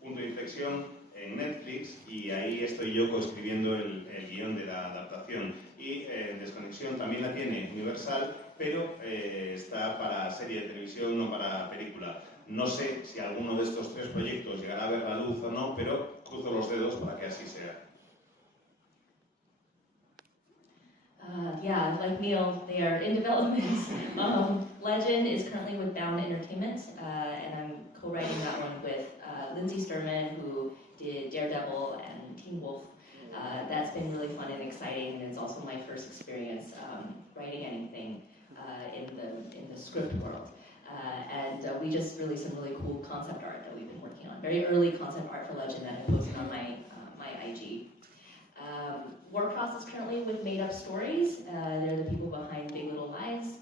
Punto de Inflexión en Netflix y ahí estoy yo coescribiendo el guión de la adaptación. Y Desconexión también la tiene Universal, pero está para serie de televisión, no para película. No sé si alguno de estos tres proyectos llegará a ver la luz o no, pero cruzo los dedos para que así sea. Yeah, like Neil, they are in development. Legend is currently with Bound Entertainment, and I'm co-writing that one with Lindsay Sturman, who did Daredevil and Teen Wolf. That's been really fun and exciting, and it's also my first experience writing anything in the script world. We just released some really cool concept art that we've been working on. Very early concept art for Legend that I posted on my IG. Warcross is currently with Made Up Stories. They're the people behind Big Little Lies.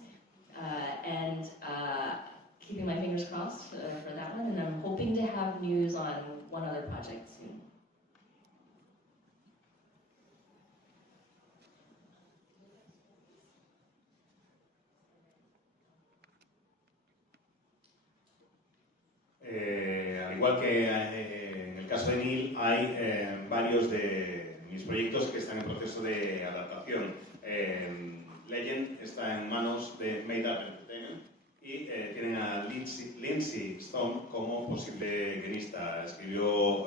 Keeping my fingers crossed for that one, and I'm hoping to have news on one other project soon. Al igual que en el caso de Neil, hay varios de mis proyectos que están en proceso de adaptación. Legend está en manos de Made Up Entertainment y tienen a Lindsay Stone como posible guionista. Escribió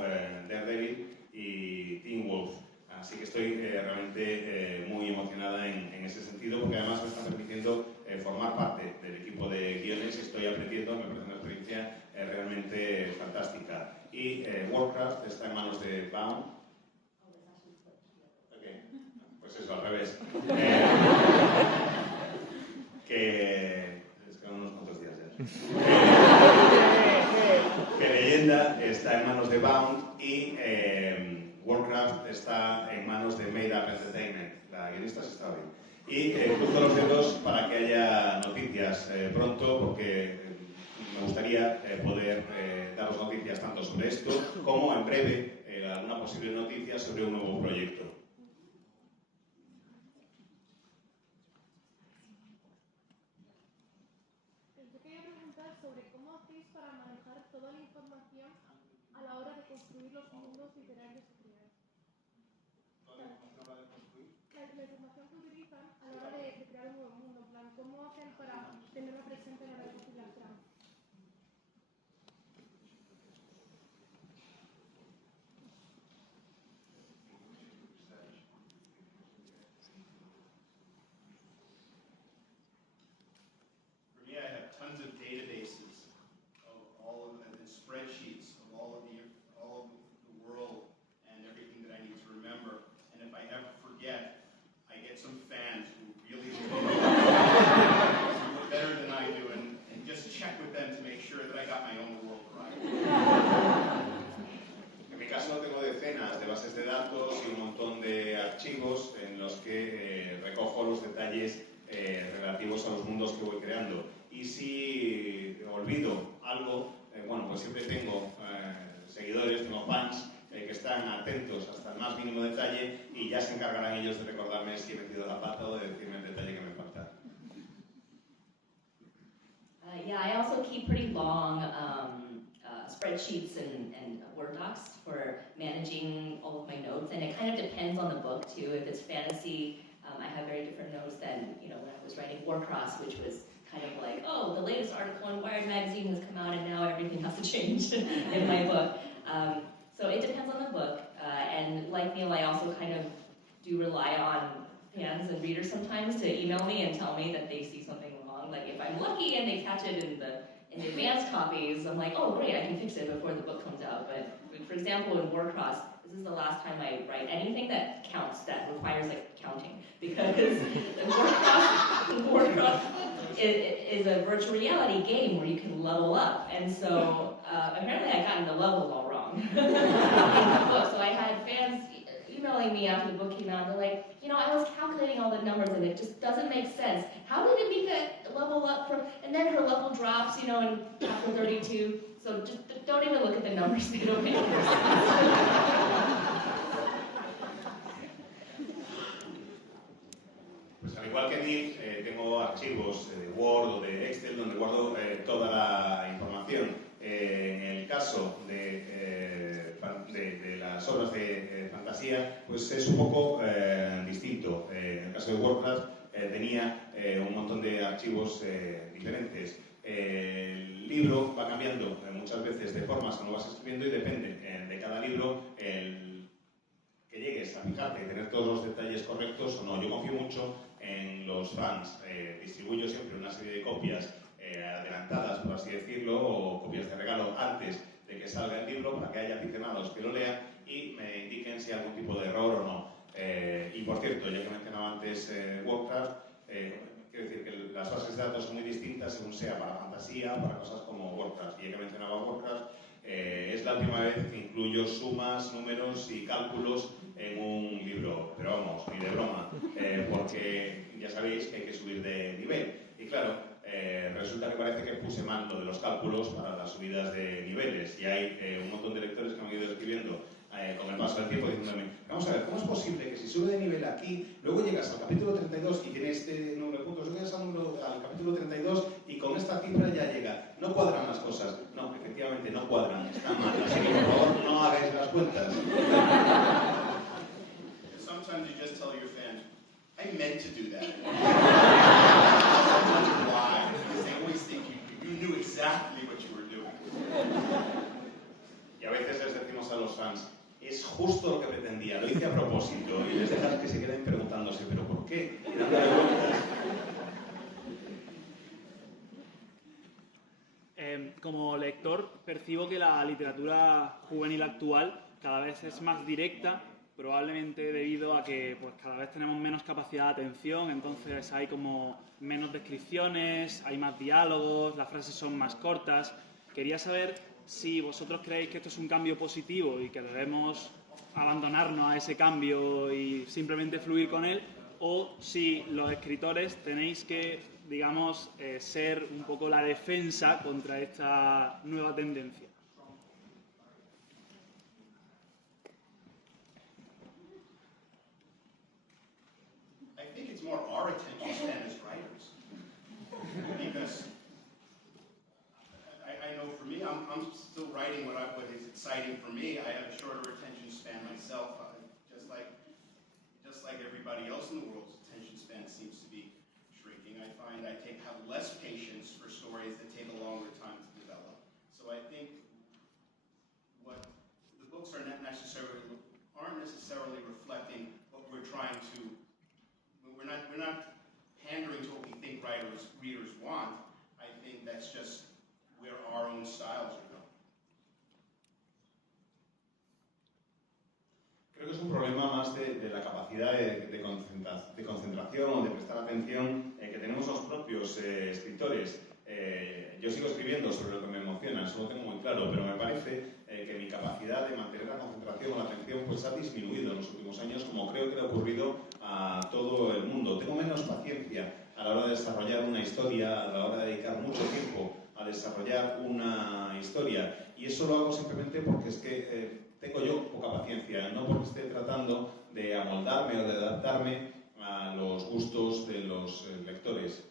Daredevil y Teen Wolf. Así que estoy realmente muy emocionada en ese sentido, porque además me están permitiendo formar parte del equipo de guiones y estoy aprendiendo, me parece una experiencia realmente fantástica. Y Warcraft está en manos de Bound. Okay. Pues eso, al revés. Es que unos cuantos días ya. Que Leyenda está en manos de Bound y Warcraft está en manos de Made Up Entertainment. La guionista se está bien. Y cruzo los dedos para que haya noticias pronto, porque me gustaría poder daros noticias tanto sobre esto como en breve alguna posible noticia sobre un nuevo proyecto. Yo quería preguntar sobre cómo hacéis para manejar toda la información a la hora de construir los mundos literarios que creáis. La información que utilizan a la hora de crear un nuevo mundo, en plan, ¿cómo hacen para tenerla presente a la hora de construir las tramas? For me, I have tons of databases of all of and spreadsheets of all of the world and everything that I need to remember. And if I ever forget, I get some fans who really do it better than I do, and just check with them to make sure that I got my own world right. En mi caso tengo decenas de bases de datos y un montón de archivos en los que recojo los detalles relativos a los mundos que voy creando. Y si olvido algo, bueno, pues siempre tengo seguidores, tengo fans que están atentos hasta el más mínimo detalle y ya se encargarán ellos de recordarme si he metido la pata o de decirme el detalle que me falta. Yeah, I also keep pretty long spreadsheets and Word docs for managing all of my notes, and it kind of depends on the book too. If it's fantasy, I have very different notes than when I was writing Warcross, which was kind of like, oh, the latest article in Wired magazine has come out and now everything has to change in my book. So it depends on the book, and like Neil, I also kind of do rely on fans and readers sometimes to email me and tell me that they see something wrong. Like if I'm lucky and they catch it in the advanced copies, I'm like, oh great, I can fix it before the book comes out. But for example, in Warcross, this is the last time I write anything that counts, that requires like counting, because Warcross is a virtual reality game where you can level up, and so apparently I got the levels all wrong in the book. So I had fans emailing me after the book came out. They're like, I was calculating all the numbers and it just doesn't make sense. How did Amika level up from, and then her level drops, in chapter 32. So just don't even look at the numbers, they don't make sense. Pues al igual que Nick, tengo archivos de Word o de Excel donde guardo toda la información. En el caso de las obras de fantasía, pues es un poco distinto. En el caso de Warcraft tenía un montón de archivos diferentes. El libro va cambiando muchas veces de formas cuando vas escribiendo y depende de cada libro que llegues a fijarte y tener todos los detalles correctos o no. Yo confío mucho en los fans. Distribuyo siempre una serie de copias adelantadas, por así decirlo, o copias de regalo antes de que salga el libro para que haya aficionados que lo lean y me indiquen si hay algún tipo de error o no. Y por cierto, ya que mencionaba antes Warcraft, quiero decir que las bases de datos son muy distintas según sea para fantasía, para cosas como Warcraft. Y ya que mencionaba Warcraft, es la última vez que incluyo sumas, números y cálculos en un libro, pero vamos, ni de broma, porque ya sabéis que hay que subir de nivel. Y claro, resulta que parece que puse mal lo de los cálculos para las subidas de niveles y hay un montón de lectores que me han ido escribiendo con el paso del tiempo diciéndome, vamos a ver, ¿cómo es posible que si sube de nivel aquí, luego llegas al capítulo 32 y tienes este número de puntos, luego llegas al capítulo 32 y con esta cifra ya llega? No cuadran las cosas. No, efectivamente no cuadran, están mal. Así que por favor no hagáis las cuentas. Sometimes you just tell your fans, I meant to do that. Why? Because they always think you knew exactly what you were doing. Y a veces les decimos a los fans, es justo lo que pretendía, lo hice a propósito, y les dejas que se queden preguntándose, ¿pero por qué? Y dándole vueltas. Como lector, percibo que la literatura juvenil actual cada vez es más directa, probablemente debido a que pues, cada vez tenemos menos capacidad de atención, entonces hay como menos descripciones, hay más diálogos, las frases son más cortas. Quería saber si vosotros creéis que esto es un cambio positivo y que debemos abandonarnos a ese cambio y simplemente fluir con él, o si los escritores tenéis que, digamos, ser un poco la defensa contra esta nueva tendencia. I think it's more our attention span as writers. Because I know for me, I'm still writing what is exciting for me. I have a shorter attention span myself, just like everybody else in the world's attention span seems to be shrinking. I find I have less patience for stories that take a longer time to develop. So I think what the books aren't necessarily reflecting what we're trying to. We're not pandering to what we think readers want. I think that's just where our own styles are going. Creo que es un problema más de la capacidad de concentración o de prestar atención que tenemos los propios escritores. Yo sigo escribiendo sobre lo que me emociona, eso lo tengo muy claro, pero me parece que mi capacidad de mantener la concentración o la atención pues ha disminuido en los últimos años, como creo que le ha ocurrido a todo el mundo. Tengo menos paciencia a la hora de desarrollar una historia, a la hora de dedicar mucho tiempo a desarrollar una historia, y eso lo hago simplemente porque es que tengo yo poca paciencia, no porque esté tratando de amoldarme o de adaptarme a los gustos de los lectores.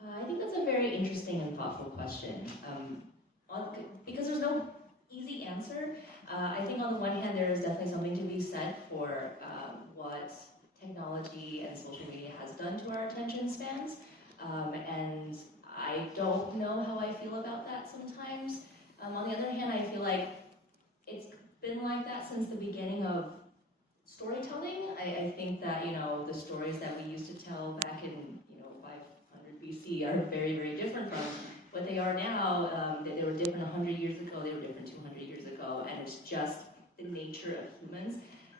I think that's a very interesting and thoughtful question. Because there's no easy answer. I think on the one hand, there is definitely something to be said for what technology and social media has done to our attention spans. And I don't know how I feel about that sometimes. On the other hand, I feel like it's been like that since the beginning of storytelling. I think that, the stories that we used to tell back in, 500 BC are very, very different from what they are now. They were different 100 years ago, they were different 200 years ago, and it's just the nature of humans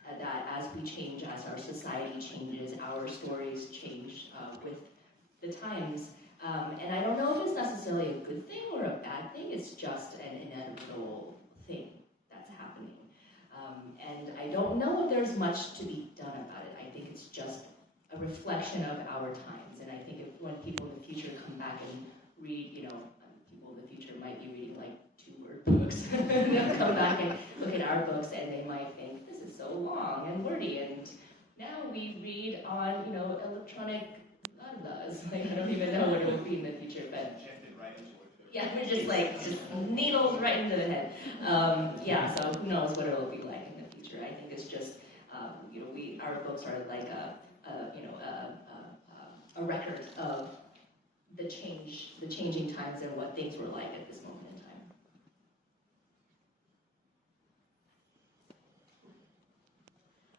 that as we change, as our society changes, our stories change with the times. And I don't know if it's necessarily a good thing or a bad thing, it's just an inevitable thing that's happening. And I don't know if there's much to be done about it. I think it's just a reflection of our times. And I think when people in the future come back and read, people in the future might be reading like 2-word books. They'll come back and look at our books and they might think, this is so long and wordy. And now we read on, electronic I don't even know what it will be in the future, but Injected right into it. yeah, we're just needles right into the head. So who knows what it will be like in the future? I think it's just, our books are like a record of the changing times and what things were like at this moment in time.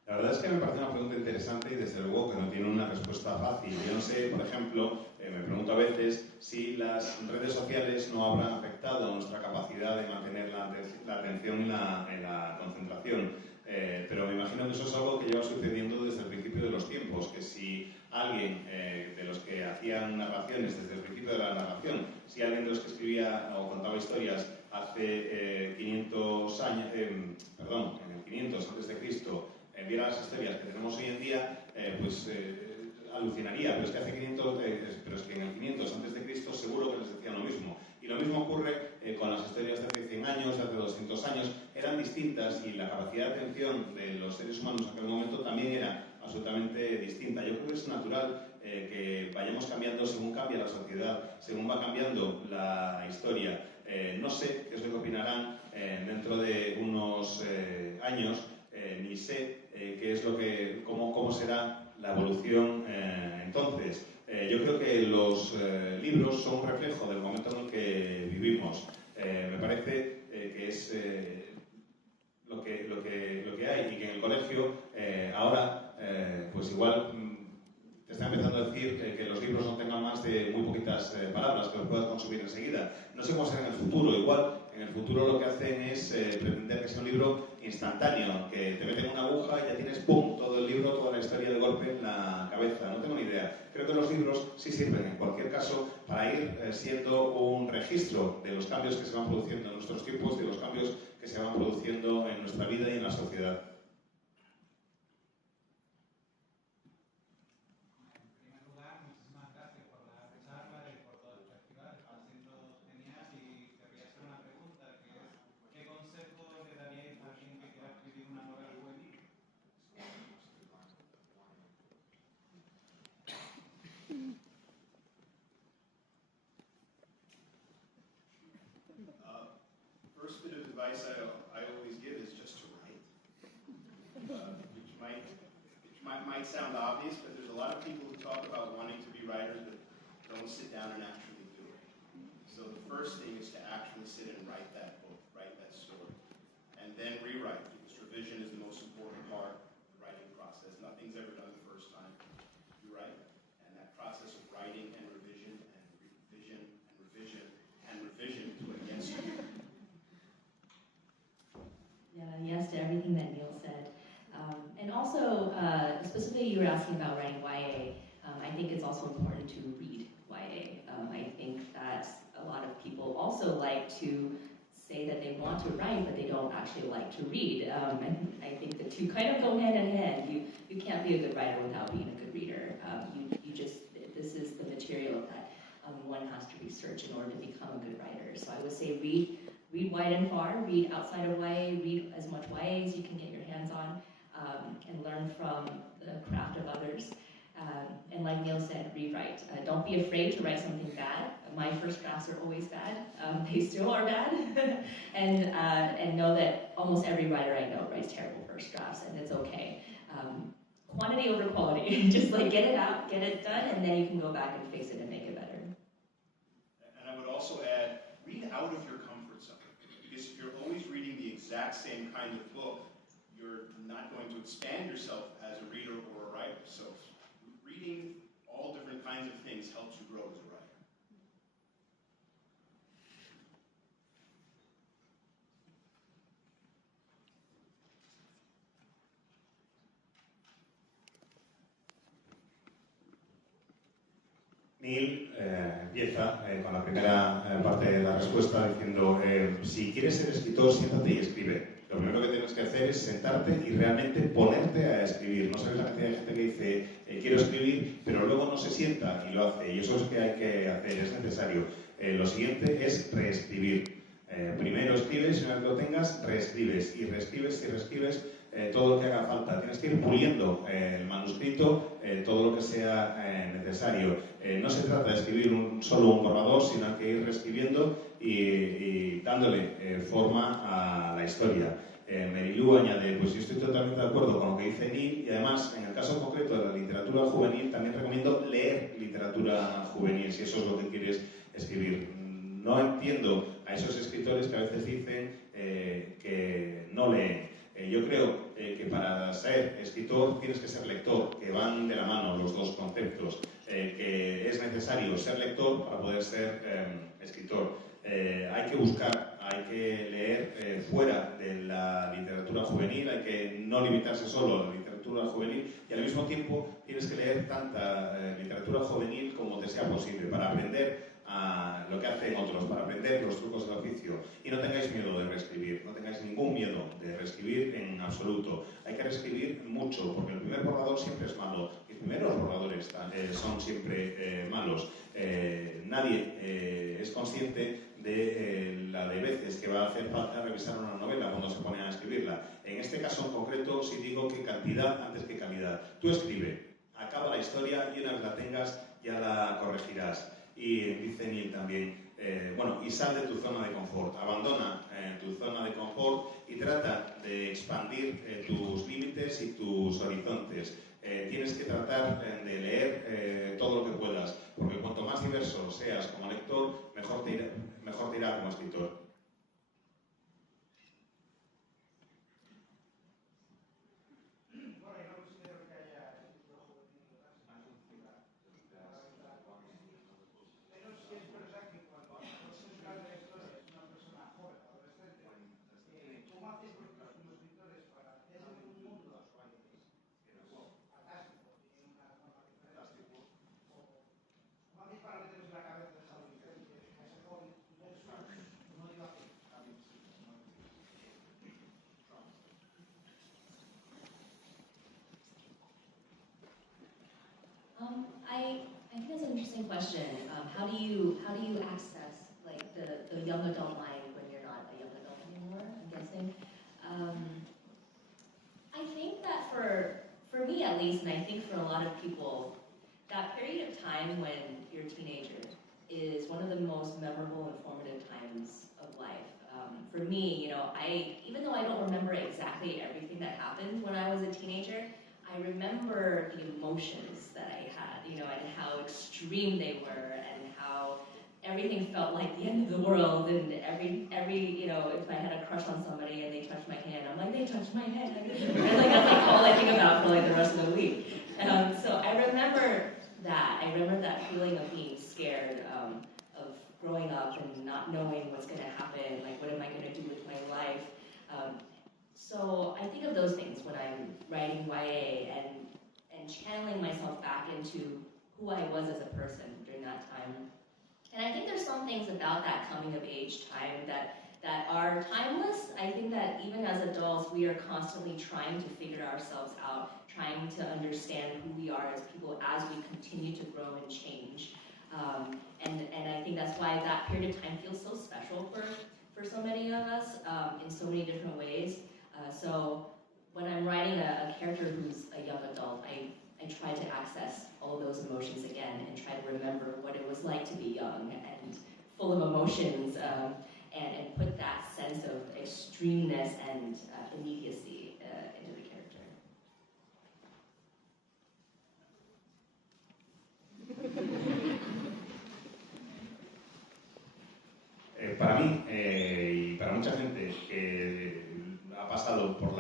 La verdad es que me parece una pregunta interesante y desde luego que no tiene una respuesta fácil. Yo no sé, por ejemplo, me pregunto a veces si las redes sociales no habrán afectado aumentado nuestra capacidad de mantener la atención y la concentración. Pero me imagino que eso es algo que lleva sucediendo desde el principio de los tiempos, que si alguien de los que hacían narraciones desde el principio de la narración, si alguien de los que escribía o contaba historias hace 500 años, en el 500 antes de Cristo, viera las historias que tenemos hoy en día, alucinaría, pero es que hace 500, pero es que en el 500 antes de Cristo seguro que les decían lo mismo. Y lo mismo ocurre con las historias de hace 100 años, de hace 200 años, eran distintas y la capacidad de atención de los seres humanos en aquel momento también era absolutamente distinta. Yo creo que es natural que vayamos cambiando según cambia la sociedad, según va cambiando la historia. No sé qué es lo que opinarán dentro de unos años, ni sé qué es cómo será la evolución entonces. Yo creo que los libros son un reflejo del momento en el que vivimos. Me parece que es lo que hay y que en el colegio ahora pues igual te está empezando a decir que los libros no tengan más de muy poquitas palabras, que los puedas consumir enseguida. No sé cómo será en el futuro. Igual en el futuro lo que hacen es pretender que sea un libro instantáneo, que te meten una aguja y ya tienes ¡pum! Todo el libro, toda la historia de golpe en la cabeza. No tengo ni idea. Creo que los libros sí sirven en cualquier caso para ir siendo un registro de los cambios que se van produciendo en nuestros tiempos, de los cambios que se van produciendo en nuestra vida y en la sociedad. First bit of advice I always give is just to write, which might sound obvious, but there's a lot of people who talk about wanting to be writers but don't sit down and actually do it. So the first thing is to actually sit and write that book, write that story, and then rewrite, because revision is the most important part of the writing process. Nothing's ever done the first time. You write, and that process of writing and revision and revision and revision and revision is what gets you. Yeah, yes to everything that Neil said. And also, specifically you were asking about writing YA. I think it's also important to read YA. I think that a lot of people also like to say that they want to write, but they don't actually like to read. And I think the two kind of go hand in hand. You can't be a good writer without being a good reader. This is the material that one has to research in order to become a good writer. So I would say read wide and far, read outside of YA, read as much YA as you can get your hands on, and learn from the craft of others. And like Neil said, rewrite. Don't be afraid to write something bad. My first drafts are always bad. They still are bad. and know that almost every writer I know writes terrible first drafts, and it's okay. Quantity over quality. Just like get it out, get it done, and then you can go back and fix it and make it better. And I would also add, read out of your comfort zone. Because if you're always reading the exact same kind of book, you're not going to expand yourself as a reader or a writer. So reading all different kinds of things helps you grow as a writer. Neil empieza con la primera parte de la respuesta diciendo si quieres ser escritor, siéntate y escribe. Lo primero que tienes que hacer es sentarte y realmente ponerte a escribir. No sabes la cantidad de gente que dice quiero escribir, pero luego no se sienta y lo hace. Y eso es lo que hay que hacer, es necesario. Lo siguiente es reescribir. Primero escribes y una vez que lo tengas, reescribes. Y reescribes y reescribes todo lo que haga falta. Tienes que ir puliendo el manuscrito, todo lo que sea necesario. No se trata de escribir solo un borrador, sino que ir reescribiendo y dándole forma a la historia. Merilú añade, pues yo estoy totalmente de acuerdo con lo que dice Neil, y además, en el caso concreto de la literatura juvenil, también recomiendo leer literatura juvenil, si eso es lo que quieres escribir. No entiendo a esos escritores que a veces dicen que no leen. Yo creo que para ser escritor tienes que ser lector, que van de la mano los dos conceptos, que es necesario ser lector para poder ser escritor. hay que buscar, hay que leer fuera de la literatura juvenil, hay que no limitarse solo a la literatura juvenil y al mismo tiempo tienes que leer tanta literatura juvenil como te sea posible para aprender a lo que hacen otros, para aprender los trucos del oficio. Y no tengáis miedo de reescribir, no tengáis ningún miedo de reescribir en absoluto. Hay que reescribir mucho, porque el primer borrador siempre es malo. Los primeros borradores son siempre malos. Nadie es consciente de la de veces que va a hacer falta revisar una novela cuando se pone a escribirla. En este caso en concreto, sí digo que cantidad antes que calidad. Tú escribe, acaba la historia y una vez la tengas ya la corregirás. Y dice Neil también, y sal de tu zona de confort, abandona tu zona de confort y trata de expandir tus límites y tus horizontes. Tienes que tratar de leer todo lo que puedas, porque cuanto más diverso seas como lector, mejor te irá como escritor. I think that's an interesting question. How do you access like the young adult mind when you're not a young adult anymore? I'm guessing. I think that for me at least, and I think for a lot of people, that period of time when you're a teenager is one of the most memorable and formative times of life. For me, even though I don't remember exactly everything that happened when I was a teenager, I remember the emotions that I had, and how extreme they were, and how everything felt like the end of the world, and every if I had a crush on somebody and they touched my hand, I'm like, they touched my hand. And like that's like all I think about for like the rest of the week. So I remember that. I remember that feeling of being scared, of growing up and not knowing what's going to happen, like what am I going to do with my life. So I think of those things when I'm writing YA and channeling myself back into who I was as a person during that time. And I think there's some things about that coming of age time that are timeless. I think that even as adults, we are constantly trying to figure ourselves out, trying to understand who we are as people as we continue to grow and change. And I think that's why that period of time feels so special for so many of us in so many different ways. So when I'm writing a character who's a young adult, I try to access all of those emotions again and try to remember what it was like to be young and full of emotions and put that sense of extremeness and immediacy into the character. Para mí y para mucha gente que ha pasado por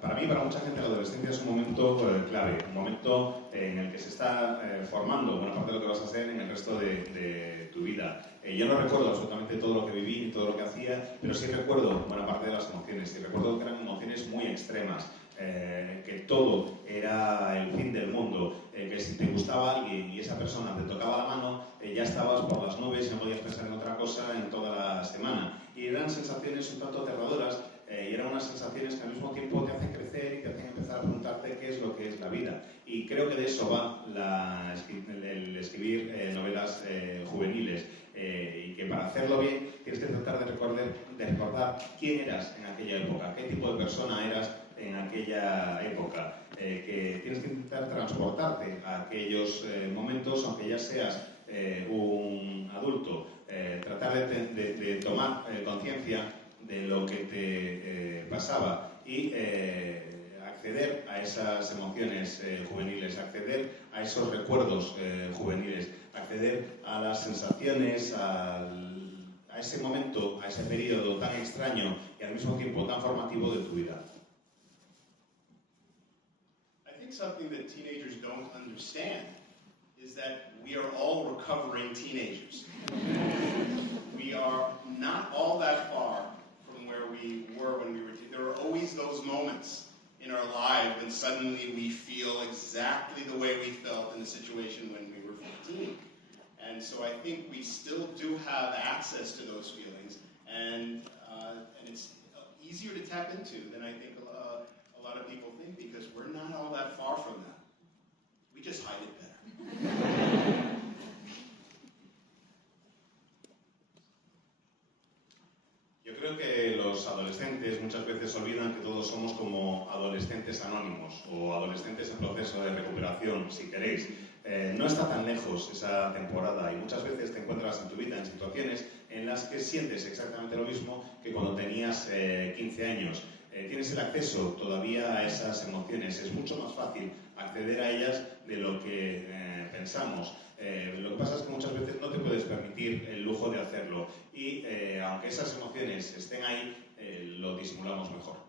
para mí y para mucha gente la adolescencia es un momento clave, un momento en el que se está formando buena parte de lo que vas a hacer en el resto de tu vida. Yo no recuerdo absolutamente todo lo que viví y todo lo que hacía, pero sí recuerdo buena parte de las emociones y recuerdo que eran emociones muy extremas. Que todo era el fin del mundo, que si te gustaba alguien y esa persona te tocaba la mano, ya estabas por las nubes y no podías pensar en otra cosa en toda la semana. Y eran sensaciones un tanto aterradoras y eran unas sensaciones que al mismo tiempo te hacen crecer y te hacen empezar a preguntarte qué es lo que es la vida. Y creo que de eso va el escribir novelas juveniles. Y que para hacerlo bien tienes que tratar de recordar quién eras en aquella época, qué tipo de persona eras en aquella época, que tienes que intentar transportarte a aquellos momentos, aunque ya seas un adulto, tratar de tomar conciencia de lo que te pasaba y acceder a esas emociones juveniles, acceder a esos recuerdos juveniles, acceder a las sensaciones, a ese momento, a ese periodo tan extraño y al mismo tiempo tan formativo de tu vida. I think something that teenagers don't understand is that we are all recovering teenagers. We we are not all that far from where we were when we were. There are always those moments in our life when suddenly we feel exactly the way we felt in the situation when we were 15. And so I think we still do have access to those feelings, and it's easier to tap into than I think a lot of people think, because we're not all that far from that. We just hide it better. Yo creo que los adolescentes muchas veces olvidan que todos somos como adolescentes anónimos o adolescentes en proceso de recuperación, si queréis. No está tan lejos esa temporada y muchas veces te encuentras en tu vida en situaciones en las que sientes exactamente lo mismo que cuando tenías 15 años. Tienes el acceso todavía a esas emociones, es mucho más fácil acceder a ellas de lo que pensamos. Lo que pasa es que muchas veces no te puedes permitir el lujo de hacerlo y aunque esas emociones estén ahí, lo disimulamos mejor.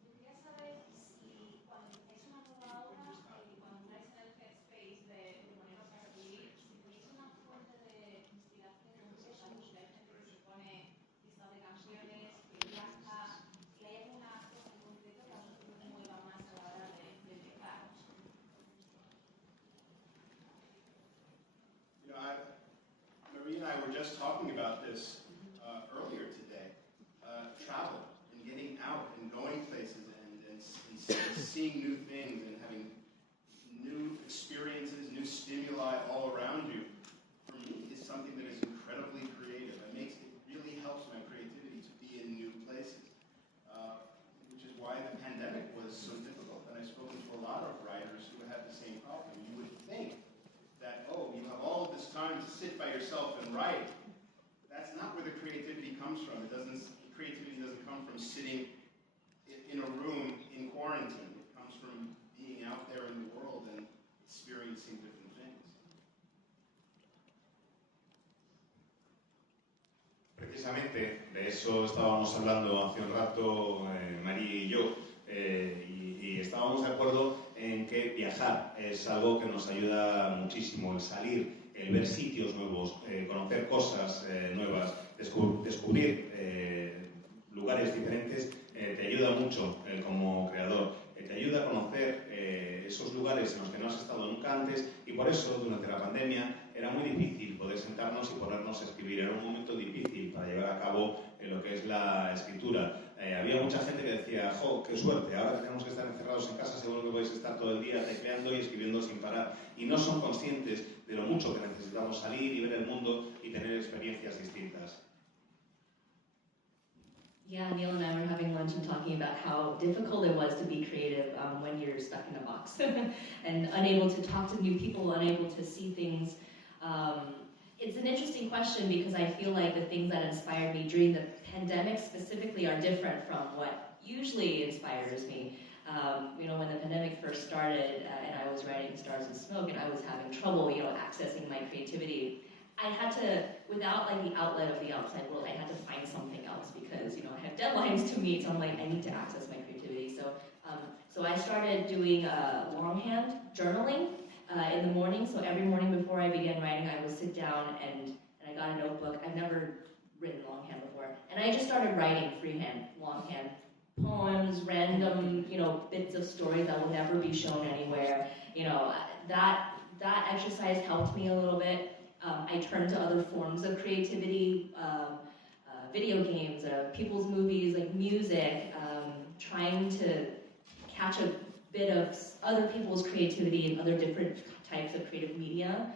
Quería saber si cuando empezáis una nueva obra, cuando entráis en el headspace de poneros a escribir, si tenéis una fuente de inspiración concreta, porque hay gente que se pone listas de canciones, que viaja, y hay alguna cosa en concreto que a vosotros os mueva más a la hora de empezar. You know, Marie and I were just talking about this earlier today. Travel and getting out and going places and seeing new things and having new experiences, new stimuli all around you, for me, is something that is incredibly creative. It really helps my creativity to be in new places, which is why the pandemic was so difficult. And I've spoken to a lot of writers who have the same problem. You would think that, oh, you have all of this time to sit by yourself and write. That's not where the creativity comes from. Creativity doesn't come from sitting in a room in quarantine. It comes from being out there in the world and experiencing different things. Precisamente de eso estábamos hablando hace un rato, María y yo, y estábamos de acuerdo en que viajar es algo que nos ayuda muchísimo, el salir, el ver sitios nuevos, conocer cosas nuevas, descubrir lugares diferentes, te ayuda mucho como creador, te ayuda a conocer esos lugares en los que no has estado nunca antes, y por eso durante la pandemia era muy difícil poder sentarnos y ponernos a escribir. Era un momento difícil para llevar a cabo lo que es la escritura. Había mucha gente que decía, ¡jo, qué suerte! Ahora que tenemos que estar encerrados en casa, seguro que podéis estar todo el día tecleando y escribiendo sin parar. Y no son conscientes de lo mucho que necesitamos salir y ver el mundo y tener experiencias distintas. Yeah, Neil and I were having lunch and talking about how difficult it was to be creative when you're stuck in a box and unable to talk to new people, unable to see things. It's an interesting question because I feel like the things that inspired me during the pandemic specifically are different from what usually inspires me. You know, when the pandemic first started and I was writing Stars and Smoke and I was having trouble, you know, accessing my creativity, I had to, without like the outlet of the outside world, I had to find something else because, you know, I have deadlines to meet, so I'm like, I need to access my creativity. So I started doing longhand journaling in the morning. So every morning before I began writing, I would sit down and I got a notebook. I've never written longhand before. And I just started writing freehand, longhand, poems, random, you know, bits of stories that will never be shown anywhere. You know, that exercise helped me a little bit. I turned to other forms of creativity, video games, people's movies, like music, trying to catch a bit of other people's creativity in other different types of creative media.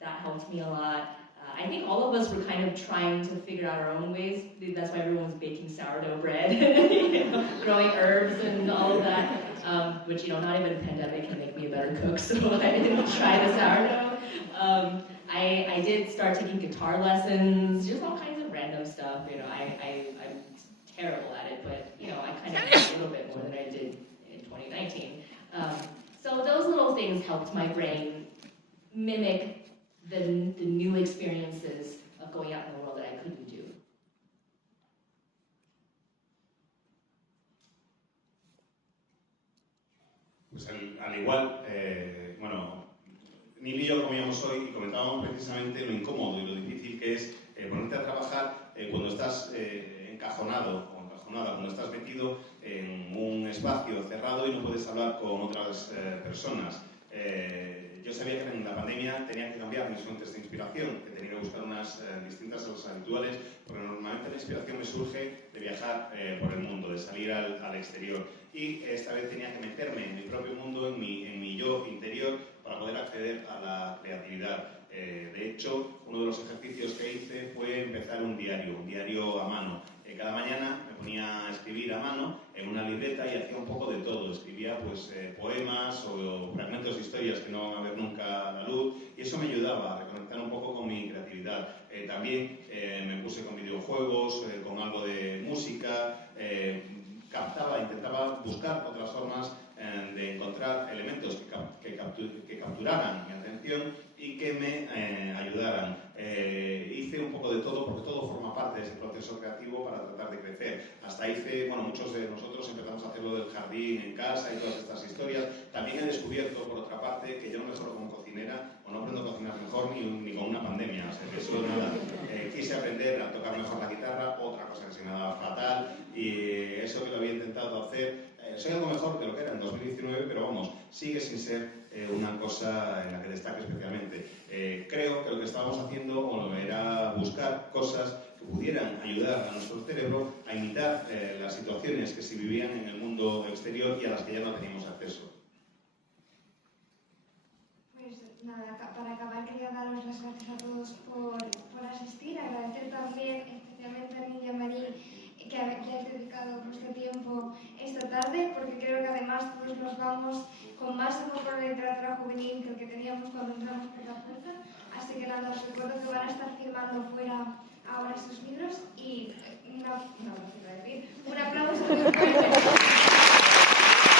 That helped me a lot. I think all of us were kind of trying to figure out our own ways. That's why everyone was baking sourdough bread, you know, growing herbs and all of that, which, you know, not even a pandemic can make me a better cook, so I didn't try the sourdough. I did start taking guitar lessons, just all kinds of random stuff. You know, I'm terrible at it, but, you know, I kind of did a little bit more than I did in 2019. So those little things helped my brain mimic the new experiences of going out in the world that I couldn't do. Pues al igual, bueno, Neil y yo comíamos hoy y comentábamos precisamente lo incómodo y lo difícil que es ponerte a trabajar cuando estás encajonado o encajonada, cuando estás metido en un espacio cerrado y no puedes hablar con otras personas. Yo sabía que en la pandemia tenía que cambiar mis fuentes de inspiración, que tenía que buscar unas distintas a las habituales, porque normalmente la inspiración me surge de viajar por el mundo, de salir al exterior. Y esta vez tenía que meterme en mi propio mundo, en mi yo interior, para poder acceder a la creatividad. De hecho, uno de los ejercicios que hice fue empezar un diario a mano. Cada mañana me ponía a escribir a mano en una libreta y hacía un poco de todo. Escribía pues, poemas o fragmentos de historias que no van a ver nunca la luz, y eso me ayudaba a reconectar un poco con mi creatividad. También me puse con videojuegos, con algo de música, intentaba buscar otras formas de encontrar elementos que capturaran mi atención y que me ayudaran. Hice un poco de todo, porque todo forma parte de ese proceso creativo para tratar de crecer. Hasta muchos de nosotros empezamos a hacer lo del jardín en casa y todas estas historias. También he descubierto, por otra parte, que yo no mejoro como cocinera, o no aprendo a cocinar mejor ni con una pandemia. O sea, que eso nada. Quise aprender a tocar mejor la guitarra, otra cosa que se me daba fatal, y eso que lo había intentado hacer. Soy algo mejor de lo que era en 2019, pero vamos, sigue sin ser una cosa en la que destaque especialmente. Creo que lo que estábamos haciendo era buscar cosas que pudieran ayudar a nuestro cerebro a imitar las situaciones que se vivían en el mundo exterior y a las que ya no teníamos acceso. Pues nada, para acabar quería daros las gracias a todos por asistir, agradecer también especialmente a Nidia Marín que hayáis dedicado vuestro tiempo esta tarde, porque creo que además todos nos vamos con más amor por la literatura juvenil que el que teníamos cuando entramos por la puerta. Así que nada, os recuerdo que van a estar firmando fuera ahora sus libros y una